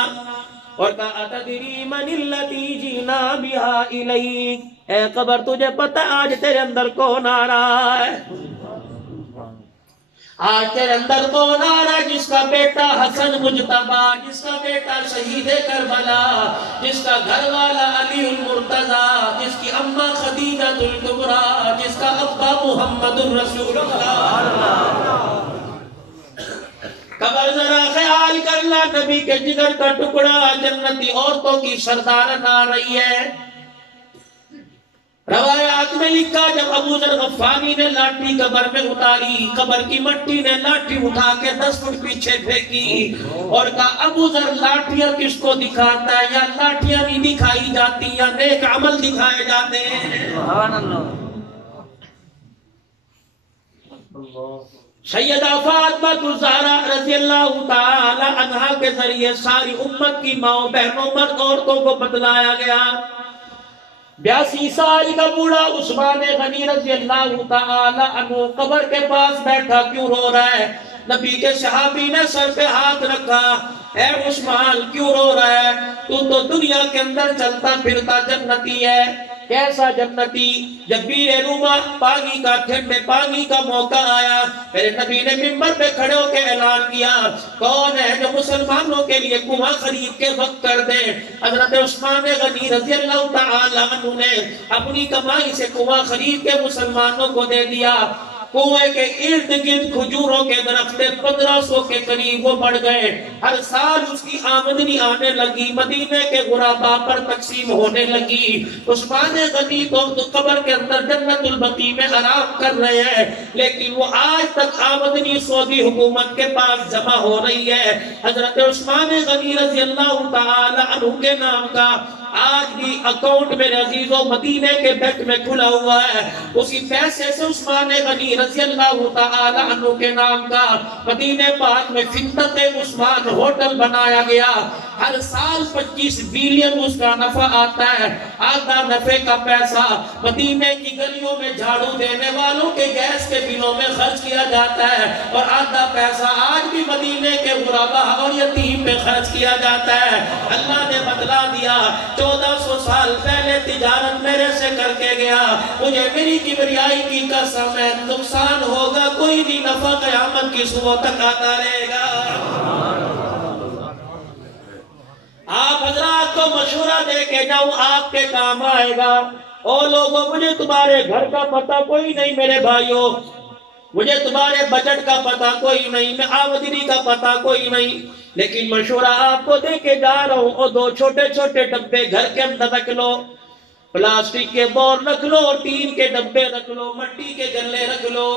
اور کہا اتدری من الذی جینا بہا الیک، اے قبر تجھے پتہ آج تیرے اندر کون آ رہا ہے؟ آج تیرے اندر کون آ رہا ہے؟ جس کا بیٹا حسن مجتبی، جس کا بیٹا شہید کربلا، جس کا گھر والا علی المرتضی، جس کی اماں خدیجہ الکبریٰ، جس کا ابا محمد الرسول اللہ۔ قبر ذرا خیال کرنا، نبی کے جگر کا ٹکڑا، جنتی عورتوں کی سردارن آ رہی ہے۔ روایات میں لکھا جب ابو ذر غفاری نے لاٹھی قبر میں اتاری، قبر کی مٹی نے لاٹھی اٹھا کے 10 فٹ پیچھے پھینکی اور کہا ابو ذر لاٹھیاں کس کو دکھاتا ہے؟ یا لاٹھیاں نہیں دکھائی جاتی یا نیک عمل دکھائے جاتے ہیں۔ سبحان اللہ۔ سیدہ فاطمہ الزہرا رضی اللہ تعالی عنہا کے ذریعے ساری امت کی ماں بہنوں مرد عورتوں کو بتلایا گیا 82 سال کا بوڑھا عثمان غنی رضی اللہ تعالی عنہ قبر کے پاس بیٹھا کیوں رو رہا ہے؟ نبی کے صحابی نے سر پہ ہاتھ رکھا، اے عثمان کیوں رو رہا ہے؟ تو دنیا کے اندر چلتا پھرتا جنتی ہے۔ کیسا جنتی؟ جب بیر روما پانی کا ٹھنڈے پانی کا موقع آیا، میرے نبی نے منبر پہ کھڑے ہو کے اعلان کیا، کون ہے جو مسلمانوں کے لیے کنواں خرید کے وقت کر دے؟ حضرت عثمان غنی رضی اللہ تعالی عنہ نے اپنی کمائی سے کنواں خرید کے مسلمانوں کو دے دیا۔ کنویں کے ارد گرد کھجوروں کے درخت 1500 کے قریب وہ بڑھ گئے، ہر سال اس کی آمدنی آنے لگی، مدینے کے غربا پر تقسیم ہونے لگی۔ عثمان غنی تو قبر کے اندر جنت البقیع میں آرام کر رہے ہیں، لیکن وہ آج تک آمدنی سعودی حکومت کے پاس جمع ہو رہی ہے۔ حضرت عثمان غنی رضی اللہ تعالی عنہ کے نام کا آج بھی اکاؤنٹ میرے عزیزوں مدینے کے بینک میں کھلا ہوا ہے، اسی پیسے سے عثمان غنی رضی اللہ تعالی عنہ کے نام کا مدینے پاک میں فنطق عثمان ہوٹل بنایا گیا۔ ہر سال 25 بلین اس کا نفع آتا ہے، آدھا نفع کا پیسہ مدینے کی گلیوں میں جھاڑو دینے والوں کے گیس کے بلوں میں خرچ کیا جاتا ہے، اور آدھا پیسہ آج بھی مدینے کے غربا اور یتیم پہ خرچ کیا جاتا ہے۔ اللہ نے بدلا دیا، 1400 سال پہلے تجارت میرے سے کر کے گیا، مجھے میری کبریائی کی قسم ہے نقصان ہوگا کوئی نہیں، نفع قیامت کی صبح تک آتا رہے گا۔ آپ حضرات کو مشورہ دے کے جاؤں، آپ کے کام آئے گا۔ او لوگوں، مجھے تمہارے گھر کا پتہ کوئی نہیں میرے بھائیوں، مجھے تمہارے بجٹ کا پتہ کوئی نہیں، میں آمدنی کا پتہ کوئی نہیں، لیکن مشورہ آپ کو دے کے جا رہا ہوں۔ اور 2 چھوٹے چھوٹے ڈبے گھر کے اندر رکھ لو، پلاسٹک کے بور رکھ لو، ٹین کے ڈبے رکھ لو، مٹی کے گلے رکھ لو،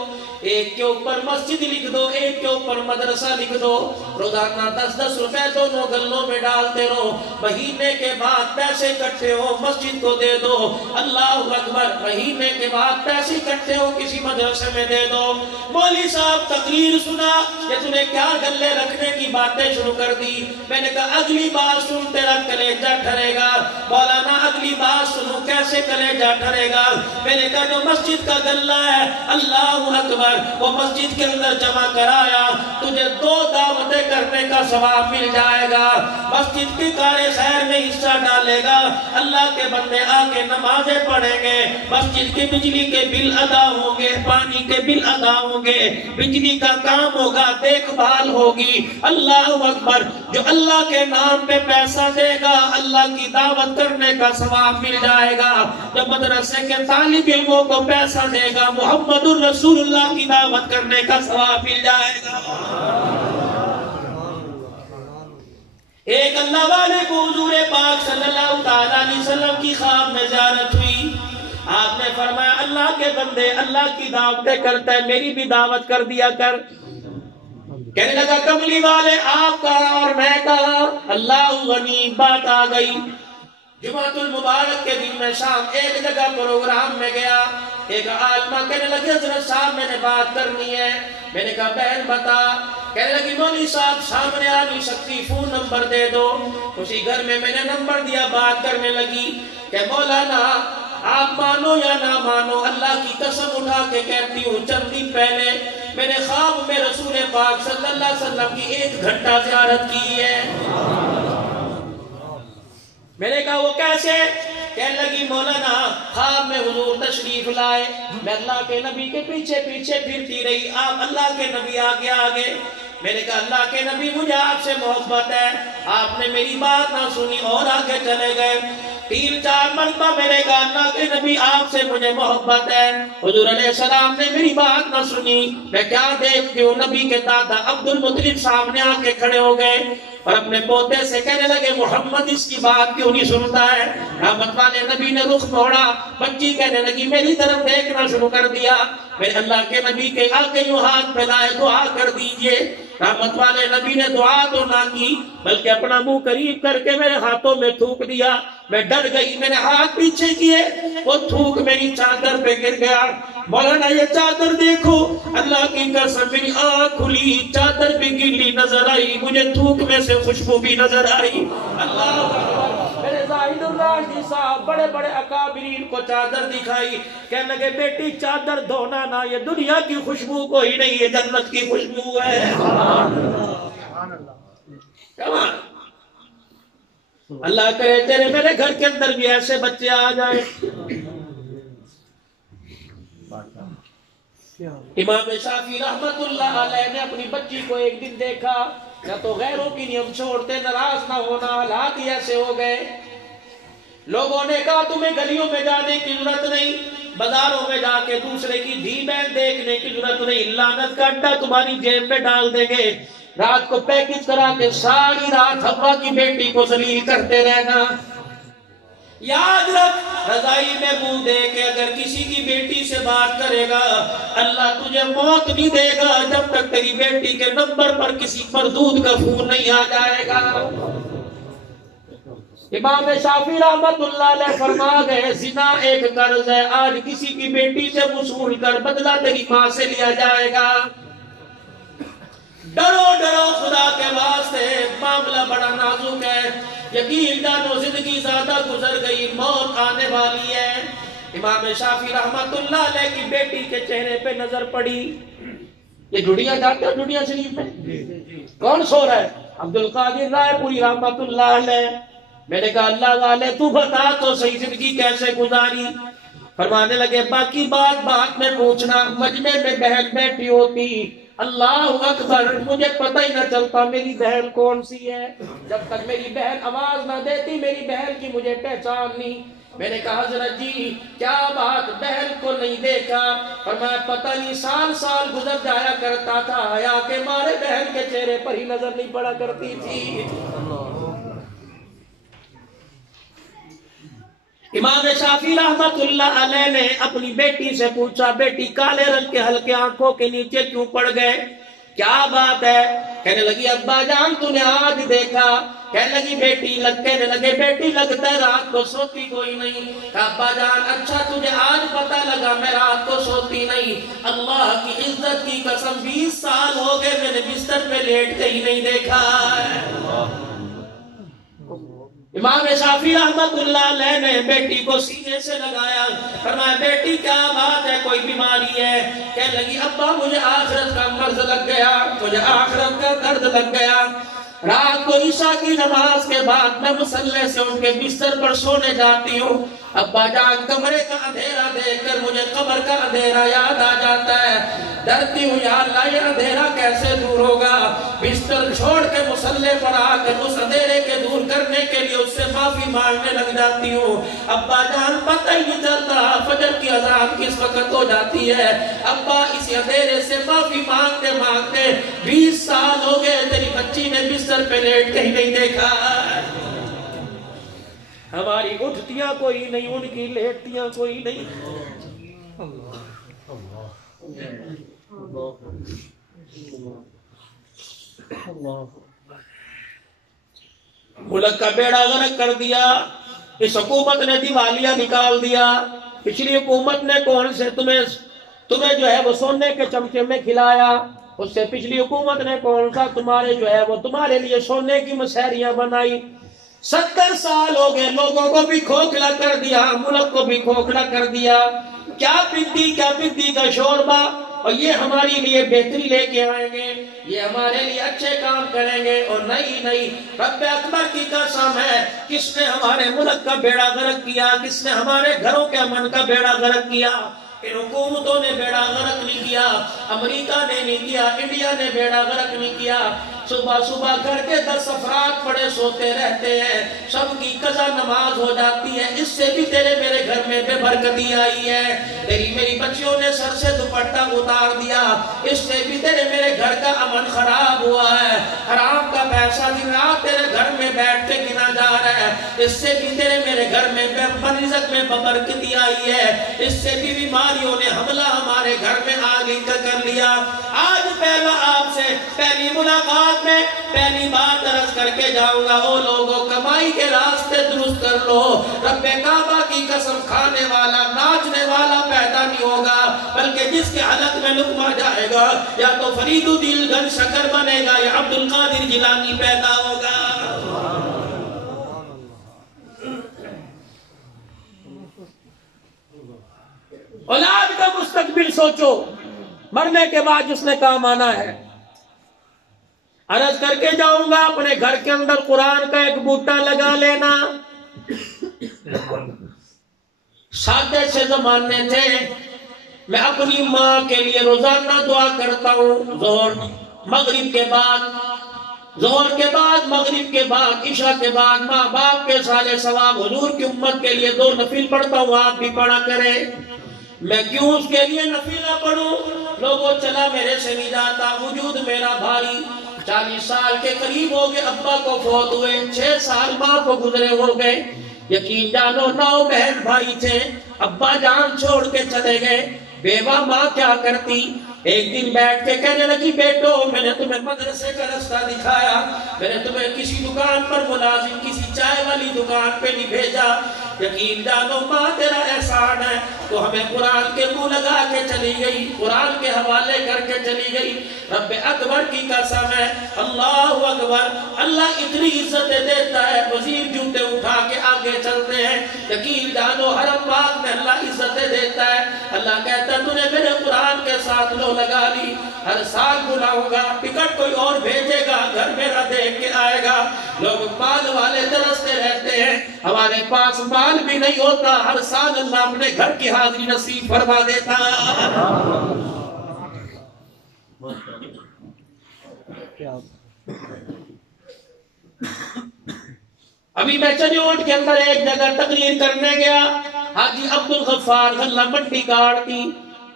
ایک کے اوپر مسجد لکھ دو، ایک کے اوپر مدرسہ لکھ دو، روزانہ 10-10 روپے دونوں گلوں میں ڈالتے رہو، مہینے کے بعد پیسے اکٹھے ہو مسجد کو دے دو، اللہ اکبر، مہینے کے بعد پیسے اکٹھے ہو کسی مدرسے میں دے دو۔ مولوی صاحب تقریر سنا کہ تُو نے کیا گلے رکھنے کی باتیں شروع کر دی؟ میں نے کہا اگلی بات سن تیرا کلیجہ ٹھرے گا۔ مولانا اگلی بات سنو، کیسے کلیجہ ٹھرے گا؟ میں نے کہا جو مسجد کا گلہ ہے، اللہ اکبر، وہ مسجد کے اندر جمع کرایا، تجھے 2 دعوتیں کرنے کا ثواب مل جائے گا، مسجد کی کار خیر میں حصہ ڈالے گا، اللہ کے بندے آ کے نمازیں پڑھیں گے، مسجد کی بجلی کے بل ادا ہوں گے، پانی کے بل ادا ہوں گے، بجلی کا کام ہوگا، دیکھ بھال ہوگی۔ اللہ اکبر، جو اللہ کے نام پہ پیسہ دے گا اللہ کی دعوت کرنے کا ثواب مل جائے گا، جو مدرسے کے طالب علموں کو پیسہ دے گا محمد الرسول اللہ کی دعوت کرنے کا ثواب مل جائے گا۔ ایک اللہ والے کو حضور پاک صلی اللہ علیہ وسلم کی خواب میں زیارت ہوئی، آپ نے فرمایا اللہ کے بندے اللہ کی دعوتیں کرتا ہے، میری بھی دعوت کر دیا کر۔ کہنے لگا کملی والے آپ کا اور میں کہا، اللہ غنی، بات آ گئی۔ جمعۃ المبارک کے دن میں شام ایک جگہ پروگرام میں گیا، ایک عالمہ کہنے لگی حضرت صاحب میں نے بات کرنی ہے، میں نے کہا بہن بتا، کہنے لگی مولوی صاحب سامنے آ نہیں سکتی، فون نمبر دے دو، اسی گھر میں نے نمبر دیا، بات کرنے لگی کہ مولانا آپ مانو یا نہ مانو، اللہ کی قسم اٹھا کے کہتی ہوں چند دن پہلے میں نے خواب میں رسول پاک صلی اللہ علیہ وسلم کی 1 گھنٹہ زیارت کی ہے۔ میں نے کہا وہ کیسے؟ کہنے لگی مولانا خواب میں حضور تشریف لائے، میں اللہ کے نبی کے پیچھے پیچھے پھرتی رہی، آپ اللہ کے نبی آگے آگے، میں نے کہا اللہ کے نبی مجھے آپ سے محبت ہے، آپ نے میری بات نہ سنی اور آگے چلے گئے، 3-4 مرتبہ میں نے کہا اللہ کے نبی آپ سے مجھے محبت ہے، حضور علیہ السلام نے میری بات نہ سنی، میں کیا دیکھتی ہوں نبی کے دادا عبد المطلب سامنے آ کے کھڑے ہو گئے اور اپنے پوتے سے کہنے لگے محمد اس کی بات کیوں نہیں سنتا ہے؟ رحمت والے نبی نے رخ موڑا، بچی کہنے لگی میری طرف دیکھنا شروع کر دیا، میرے اللہ کے نبی کے آگے یوں ہاتھ پھیلائے دعا کر دیجئے، رحمت والے نبی نے دعا تو نہ کی بلکہ اپنا منہ قریب کر کے میرے ہاتھوں میں تھوک دیا، میں ڈر گئی، میں نے ہاتھ پیچھے کیے، وہ تھوک میری چادر پہ گر گیا۔ مولانا یہ چادر دیکھو، اللہ کی قسم میری آنکھ کھلی، چادر بھی گیلی نظر آئی، مجھے تھوک میں سے خوشبو بھی نظر آئی۔ اللہ زاہد الراشدی صاحب بڑے بڑے اکابرین کو چادر دکھائی، کہنے لگے بیٹی چادر دھونا نا، یہ دنیا کی خوشبو کوئی نہیں، یہ جنت کی خوشبو ہے۔ سبحان اللہ۔ اللہ کرے تیرے میرے گھر کے اندر بھی ایسے بچے آ جائیں۔ امام شافعی رحمت اللہ علیہ نے اپنی بچی کو ایک دن دیکھا، یا تو غیروں کی نیم چھوڑتے، ناراض نہ ہونا، حالات ہی ایسے ہو گئے۔ لوگوں نے کہا تمہیں گلیوں میں جانے کی ضرورت نہیں، بازاروں میں جا کے دوسرے کی دھی بہن دیکھنے کی ضرورت نہیں، لعنت کا اڈا تمہاری جیب میں ڈال دیں گے، رات کو پیکج کرا کے ساری رات حوا کی بیٹی کو ذلیل کرتے رہنا۔ یاد رکھ، رضائی میں منہ دے کے اگر کسی کی بیٹی سے بات کرے گا، اللہ تجھے موت نہیں دے گا جب تک تیری بیٹی کے نمبر پر کسی مردود کا فون نہیں آ جائے گا۔ امام شافعی رحمت اللہ علیہ فرما گئے زنا ایک قرض ہے، آج کسی کی بیٹی سے وصول کر بدلہ تیری ماں سے لیا جائے گا۔ ڈرو ڈرو خدا کے واسطے، معاملہ بڑا نازک ہے، یقین جانو زندگی زیادہ گزر گئی، موت آنے والی ہے۔ امام شافعی رحمت اللہ علیہ کی بیٹی کے چہرے پہ نظر پڑی، یہ ڈھڑیاں جاتے ہیں ڈھڑیاں شریف میں، کون سو رہا ہے؟ عبد القادر رائے پوری رحمت اللہ علیہ۔ میں نے کہا اللہ والے تو بتا تو صحیح زندگی کیسے گزاری؟ فرمانے لگے باقی بات میں پوچھنا، مجمع میں بہن بیٹھی ہوتی، اللہ اکبر، مجھے پتہ ہی نہ چلتا میری بہن کون سی ہے، جب تک میری بہن آواز نہ دیتی میری بہن کی مجھے پہچان نہیں۔ میں نے کہا حضرت جی کیا بات، بہن کو نہیں دیکھا؟ فرمایا پتہ نہیں، سال سال گزر جایا کرتا تھا، حیا کے مارے بہن کے چہرے پر ہی نظر نہیں پڑا کرتی تھی۔ امام شافعی رحمت اللہ علیہ نے اپنی بیٹی سے پوچھا بیٹی کالے رنگ کے ہلکے آنکھوں کے نیچے کیوں پڑ گئے، کیا بات ہے؟ کہنے لگی ابا جان تو نے آج دیکھا، کہنے لگی کہنے لگے بیٹی لگتا ہے رات کو سوتی کوئی نہیں۔ کہا ابا جان اچھا تجھے آج پتہ لگا میں رات کو سوتی نہیں، اللہ کی عزت کی قسم 20 سال ہو گئے میں نے بستر پہ لیٹ کے ہی نہیں دیکھا ہے۔ امام شافعی رحمت اللہ علیہ نے بیٹی کو سینے سے لگایا، فرمایا بیٹی کیا بات ہے، کوئی بیماری ہے؟ کہنے لگی ابا مجھے آخرت کا مرض لگ گیا، مجھے آخرت کا درد لگ گیا، رات کو عشاء کی نماز کے بعد میں مصلی سے اٹھ کے بستر پر سونے جاتی ہوں، ابا جان کمرے کا اندھیرا دیکھ کر مجھے قبر کا اندھیرا یاد آ جاتا ہے، ڈرتی ہوں یا اللہ یہ اندھیرا کیسے دور ہوگا، بستر چھوڑ کے مصلی پر آ کر اس اندھیرے کے دور کرنے کے لیے اس سے معافی مانگنے لگ جاتی ہوں، ابا جان پتہ ہی نہیں چلتا فجر کی اذان کس وقت ہو جاتی ہے، ابا اسی اندھیرے سے معافی مانگتے مانگتے 20 سال ہو گئے تیری بچی نے بستر پہ لیٹ کے ہی نہیں دیکھا۔ ہماری اٹھتیاں کوئی نہیں، ان کی لیٹتیاں کوئی نہیں۔ ملک کا بیڑا غرق کر دیا، اس حکومت نے دیوالیہ نکال دیا، پچھلی حکومت نے کون سے تمہیں جو ہے وہ سونے کے چمچے میں کھلایا، اس سے پچھلی حکومت نے کون سا تمہارے جو ہے وہ تمہارے لیے سونے کی مسحریاں بنائی۔ 70 سال ہو گئے، لوگوں کو بھی کھوکھلا کر دیا، ملک کو بھی کھوکھلا کر دیا، کیا پندی کا شوربہ، اور یہ ہماری لیے بہتری لے کے آئیں گے، یہ ہمارے لیے اچھے کام کریں گے، اور نہیں رب اکبر کی قسم ہے، کس نے ہمارے ملک کا بیڑا غرق کیا، کس نے ہمارے گھروں کے امن کا بیڑا غرق کیا؟ ان حکومتوں نے بیڑا غرق نہیں کیا، امریکہ نے نہیں کیا، انڈیا نے بیڑا غرق نہیں کیا۔ صبح گھر کے 10 افراد پڑے سوتے رہتے ہیں، سب کی قضا نماز ہو جاتی ہے، اس سے بھی تیرے میرے گھر میں بے برکتی آئی ہے، تیری میری بچیوں نے سر سے دوپٹہ اتار دیا، اس سے بھی تیرے میرے گھر کا امن خراب ہوا ہے، حرام کا پیسہ دن رات تیرے گھر میں بیٹھ کے گنا جا رہا ہے، اس سے بھی تیرے میرے گھر میں رزق میں برکتی آئی ہے، اس سے بھی بیماریوں نے حملہ ہمارے گھر میں آگے کر لیا۔ آج پہلا آپ سے پہلی ملاقات میں پہلی بات عرض کر کے جاؤں گا، او لوگوں کمائی کے راستے درست کر لو، رب کعبہ کی قسم کھانے والا ناچنے والا پیدا نہیں ہوگا، بلکہ جس کے حلق میں لقمہ جائے گا یا تو فرید الدین گن شکر بنے گا یا عبد القادر جیلانی پیدا ہوگا۔ نوافل سوچو مرنے کے بعد جس نے کام آنا ہے. عرض کر کے جاؤں گا اپنے گھر کے اندر قرآن کا ایک بوٹا لگا لینا. سادے سے زمانے تھے. میں اپنی ماں کے لیے روزانہ دعا کرتا ہوں. مغرب کے بعد ظہر کے بعد مغرب کے بعد عشاء کے بعد ماں باپ کے سارے ثواب حضور کی امت کے لیے 2 نفل پڑھتا ہوں. آپ بھی پڑھا کریں. میں کیوں اس کے لیے نفل نہ پڑھوں؟ لوگوں چلا میرے سے نہیں جاتا. وجود میرا بھاری 40 سال کے قریب ہو گئے. ابا کو فوت ہوئے. 6 سال ماں کو گزرے ہو گئے. یقین جانو 9 بہن بھائی تھے. ابا جان چھوڑ کے چلے گئے. بیوہ ماں کیا کرتی؟ ایک دن بیٹھ کے کہنے لگی بیٹو میں نے تمہیں مدرسے کا رستہ دکھایا. میں نے تمہیں کسی دکان پر ملازم کسی چائے والی دکان پہ نہیں بھیجا. یقین جانو ماں تیرا احسان ہے. تو ہمیں قرآن کے منہ لگا کے چلی گئی. قرآن کے حوالے کر کے چلی گئی. رب اکبر کی قسم ہے. اللہ اکبر. اللہ اتنی عزتیں دیتا ہے. وزیر جوتے اٹھا کے آگے چلتے ہیں. یقین جانو حرم پاک میں اللہ عزتیں دیتا ہے. اللہ کہتا ہے تو نے میرے قرآن کے ساتھ لو لگا لی. ہر سال بلاؤں گا. ٹکٹ کوئی اور بھیجے گا. گھر میرا دیکھ کے آئے گا. لوگ مال والے ترستے رہتے ہیں. ہمارے پاس مال بھی نہیں ہوتا. ہر سال اللہ اپنے گھر کی حاضری نصیب فرما دیتا. ابھی میں چنیوٹ کے اندر ایک جگہ تقریر کرنے گیا. حاجی عبد الغفار غلہ منڈی کاٹتی.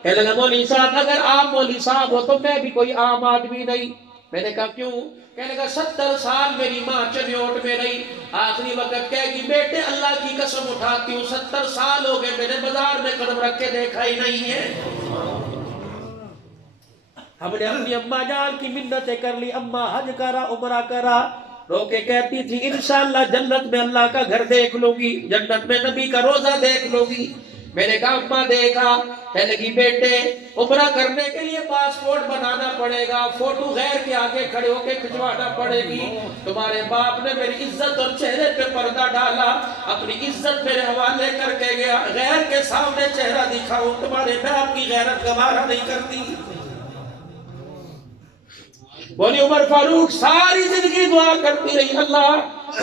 کہنے لگا مولوی صاحب اگر آپ مولوی صاحب ہو تو میں بھی کوئی عام آدمی نہیں. میں نے کہا کیوں؟ کہنے لگا 70 سال میری ماں چنیوٹ میں رہی. آخری وقت کہے گی بیٹے اللہ کی قسم اٹھاتی ہوں 70 سال ہو گئے میں نے بازار میں قدم رکھ کے دیکھا ہی نہیں ہے. ہم نے اپنی اماں جان کی منتیں کر لی. اماں حج کرا عمرہ کرا. رو کے کہتی تھی انشاءاللہ جنت میں اللہ کا گھر دیکھ لوں گی. جنت میں نبی کا روزہ دیکھ لوں گی. میں نے کہا اماں دیکھا. کہنے لگی بیٹے عمرہ کرنے کے لیے پاسپورٹ بنانا پڑے گا. فوٹو غیر کے آگے کھڑے ہو کے کھنچوانا پڑے گی. تمہارے باپ نے میری عزت اور چہرے پہ پردہ ڈالا. اپنی عزت میرے حوالے کر کے گیا. غیر کے سامنے چہرہ دکھاؤں تمہارے باپ کی غیرت گوارا نہیں کرتی. بولی عمر فاروق ساری زندگی دعا کرتی رہی اللہ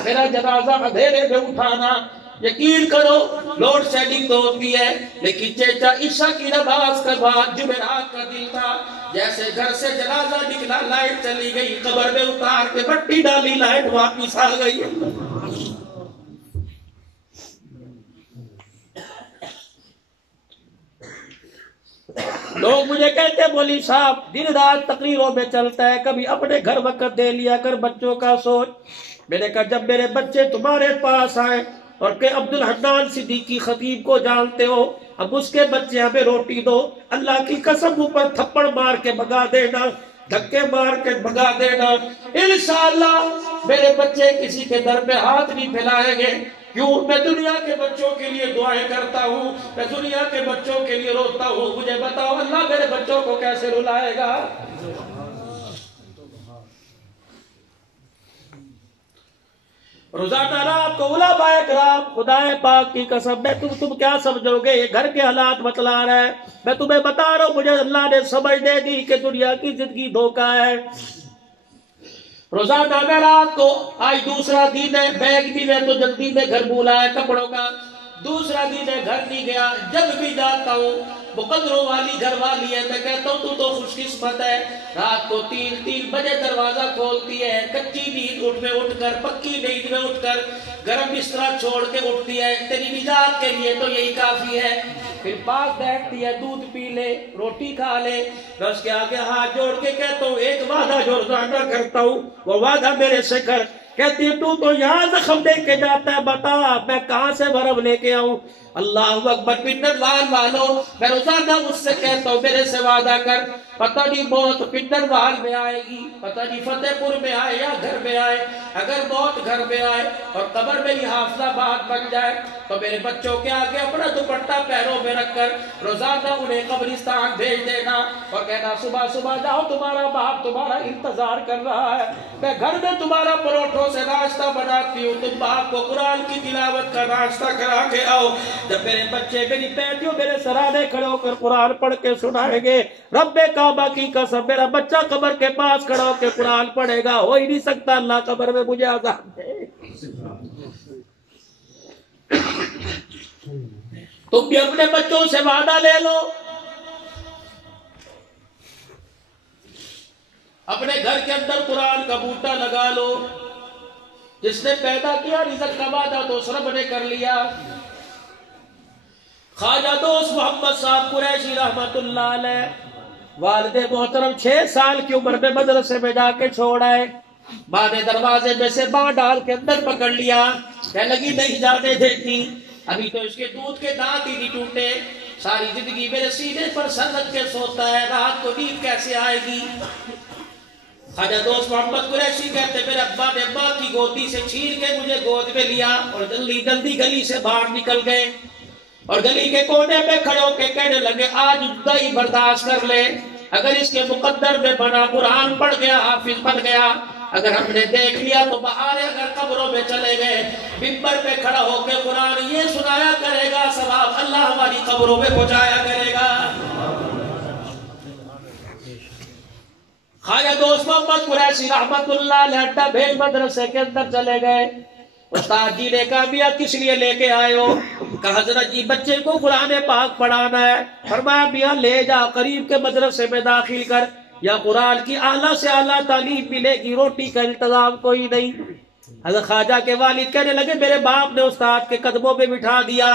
میرا جنازہ اندھیرے میں اٹھانا. یقین کرو لوڈ شیڈنگ تو ہوتی ہے لیکن چیچا عشاء کی نماز کے بعد جمعرات کا دن تھا. جیسے گھر سے جنازہ نکلا لائٹ چلی گئی. قبر میں اتار کے مٹی ڈالی لائٹ واپس آ گئی. لوگ مجھے کہتے ہیں مولوی صاحب دن رات تقریروں میں چلتا ہے کبھی اپنے گھر وقت دے لیا کر بچوں کا سوچ. میں نے کہا جب میرے بچے تمہارے پاس آئے اور کہ عبد الحنان صدیقی خطیب کو جانتے ہو اب اس کے بچے ہمیں روٹی دو. اللہ کی قسم اوپر تھپڑ مار کے بھگا دینا دھکے مار کے بھگا دینا. انشاءاللہ میرے بچے کسی کے در پہ ہاتھ نہیں پھیلائیں گے. کیوں؟ میں دنیا کے بچوں کے لیے دعائیں کرتا ہوں. میں دنیا کے بچوں کے لیے روتا ہوں. مجھے بتاؤ اللہ میرے بچوں کو کیسے رلائے گا؟ روزانہ رات کو علماء کرام خدا پاک کی قسم میں تم کیا سمجھو گے یہ گھر کے حالات بتلا رہا ہے. میں تمہیں بتا رہا ہوں مجھے اللہ نے سمجھ دے دی کہ دنیا کی زندگی دھوکہ ہے. روزانہ میں رات کو آج دوسرا دن ہے بیگ بھی میں تو جلدی میں گھر بھولا ہے کپڑوں کا. دوسرا دن ہے گھر نہیں گیا. جب بھی جاتا ہوں مقدروں والی گھر والی ہے میں کہتا ہوں تو خوش قسمت ہے. رات کو 3 بجے دروازہ کھولتی ہے. کچی نیند میں اٹھ کر پکی نیند میں اٹھ کر گرم بستر چھوڑ کے اٹھتی ہے. تیری نجات کے لیے تو یہی کافی ہے. پھر پاس بیٹھتی ہے دودھ پی لے روٹی کھا لے. میں اس کے آگے ہاتھ جوڑ کے کہتا ہوں ایک وعدہ جو روزانہ کرتا ہوں وہ وعدہ میرے سے کر. کہتی ہے تو یہاں زخم دے کے جاتا ہے بتا میں کہاں سے بھرم لے کے آؤں. اللہ اکبر. پنڈروال والوں میں روزانہ اس سے کہتا ہوں میرے سے وعدہ کر. پتہ نہیں موت پنڈروال میں آئے گی پتہ نہیں فتح پور میں آئے یا گھر میں آئے. اگر موت گھر میں آئے اور قبر میری حافظ آباد بن جائے تو میرے بچوں کے آگے اپنا دوپٹہ پیروں میں رکھ کر روزانہ انہیں قبرستان بھیج دینا اور کہنا صبح صبح جاؤ تمہارا باپ تمہارا انتظار کر رہا ہے. میں گھر میں تمہارا پروٹھوں سے ناشتہ بناتی ہوں. تم باپ کو قرآن کی تلاوت کا ناشتہ کرا کے آؤ. جب میرے بچے میری بیٹیوں میرے سرانے کھڑے ہو کر قرآن پڑھ کے سنائیں گے، رب کعبہ کی قسم میرا بچہ قبر کے پاس کھڑا ہو کے قرآن پڑھے گا، ہو ہی نہیں سکتا اللہ قبر میں مجھے عذاب دے۔ تم بھی اپنے بچوں سے وعدہ لے لو، اپنے گھر کے اندر قرآن کا بوٹا لگا لو، جس نے پیدا کیا رزق کا وعدہ تو اس رب نے کر لیا۔ خواجہ دوست محمد صاحب قریشی رحمت اللہ علیہ والد محترم 6 سال کی عمر میں مدرسے میں جا کے چھوڑ آئے، ماں نے دروازے میں سے بانھ ڈال کے اندر پکڑ لیا، کہنے لگی نہیں جانے دیتی، ابھی تو اس کے دودھ کے دانت ہی نہیں ٹوٹے، ساری زندگی میرے سینے پر سر رکھ کے سوتا ہے، رات کو نیند کیسے آئے گی؟ خواجہ دوست محمد قریشی کہتے میرے ابا نے ماں کی گودی سے چھین کے مجھے گود میں لیا اور جلدی جلدی گلی سے باہر نکل گئے، اور گلی کے کونے میں کھڑے ہو کے کہنے لگے آج دئی برداشت کر لے، اگر اس کے مقدر میں بنا قرآن پڑھ گیا حافظ بن گیا، اگر ہم نے دیکھ لیا تو باہر اگر قبروں میں چلے گئے منبر پہ کھڑا ہو کے قرآن یہ سنایا کرے گا، ثواب اللہ ہماری قبروں میں پہنچایا کرے گا۔ خواجہ دوست محمد قریشی رحمت اللہ علیہ اڈا بھیل مدرسے کے اندر چلے گئے، استاد جی نے کہا میاں کس لیے لے کے آئے ہو؟ کہا حضرت جی بچے کو قرآن پاک پڑھانا ہے۔ فرمایا میاں لے جا قریب کے مدرسے میں داخل کر، یا قرآن کی اعلیٰ سے اعلیٰ تعلیم ملے گی، روٹی کا انتظام کوئی نہیں۔ حضرت خواجہ کے والد کہنے لگے میرے باپ نے استاد کے قدموں میں بٹھا دیا،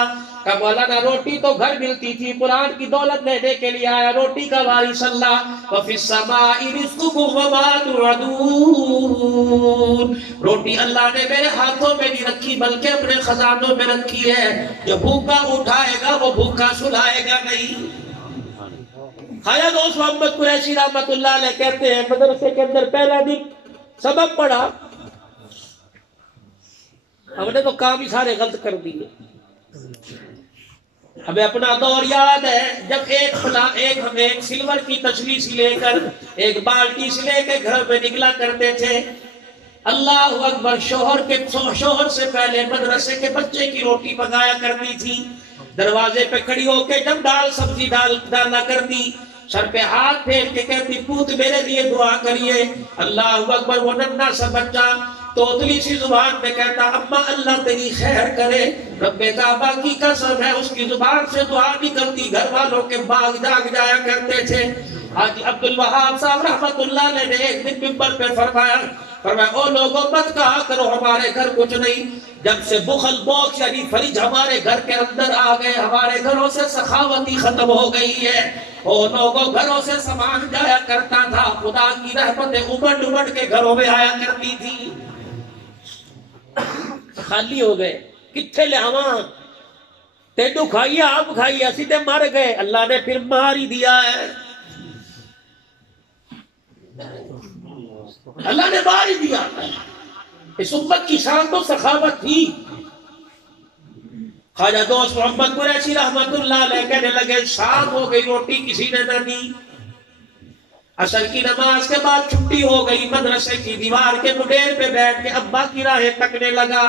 کہا مولانا روٹی تو گھر ملتی تھی، قرآن کی دولت لینے کے لیے آیا، روٹی کا وارث اللہ، وَفِي السَّمَاءِ رِزْقُكُمْ وَمَا تُوعَدُونَ، روٹی اللہ نے میرے ہاتھوں میں نہیں رکھی بلکہ اپنے خزانوں میں رکھی ہے، جو بھوکا اٹھائے گا وہ بھوکا سلائے گا نہیں۔ خواجہ دوست محمد قریشی رحمت اللہ علیہ کہتے ہیں مدرسے کے اندر پہلا دن سبق پڑھا، ہم نے تو کام ہی سارے غلط کر دیے۔ ہمیں اپنا دور یاد ہے جب ایک سلور کی تشریح سے لے کر ایک بالٹی سے لے کے گھر میں نکلا کرتے تھے، اللہ اکبر، شوہر سے پہلے مدرسے کے بچے کی روٹی پکایا کرتی تھی، دروازے پہ کھڑی ہو کے جب سبزی ڈالنا کرتی، سر پہ ہاتھ پھیر کے کہتی پوت میرے لیے دعا کریے، اللہ اکبر، وہ ننھا سا بچہ توتلی سی زبان میں کہتا اماں اللہ تیری خیر کرے، رب کعبہ کی قسم ہے اس کی زبان سے دعا نہیں کرتی، گھر والوں کے باغ جاگ جایا کرتے تھے۔ حاجی عبدالوہاب صاحب رحمت اللہ علیہ نے ایک دن منبر پہ فرمایا او لوگوں مت کہا کرو ہمارے گھر کچھ نہیں، جب سے بخل بوکس یعنی فرج ہمارے گھر کے اندر آ گئے ہمارے گھروں سے سخاوتی ختم ہو گئی ہے، او لوگوں گھروں سے سامان جایا کرتا تھا، خدا کی رحمتیں امڑ امڑ کے گھروں میں آیا کرتی تھی، خالی ہو گئے، کتھے لے آواں تینو کھائیے آپ کھائیے اسی تے مر گئے، اللہ نے پھر مار ہی دیا ہے، اللہ نے مار ہی دیا۔ اس امت کی شان تو سخاوت تھی۔ خواجہ دوست محمد قریشی رحمت اللہ علیہ کہنے لگے شام ہو گئی روٹی کسی نے نہ دی، عصر کی نماز کے بعد چھٹی ہو گئی، مدرسے کی دیوار کے مڈیر پہ بیٹھ کے ابا کی راہیں تکنے لگا،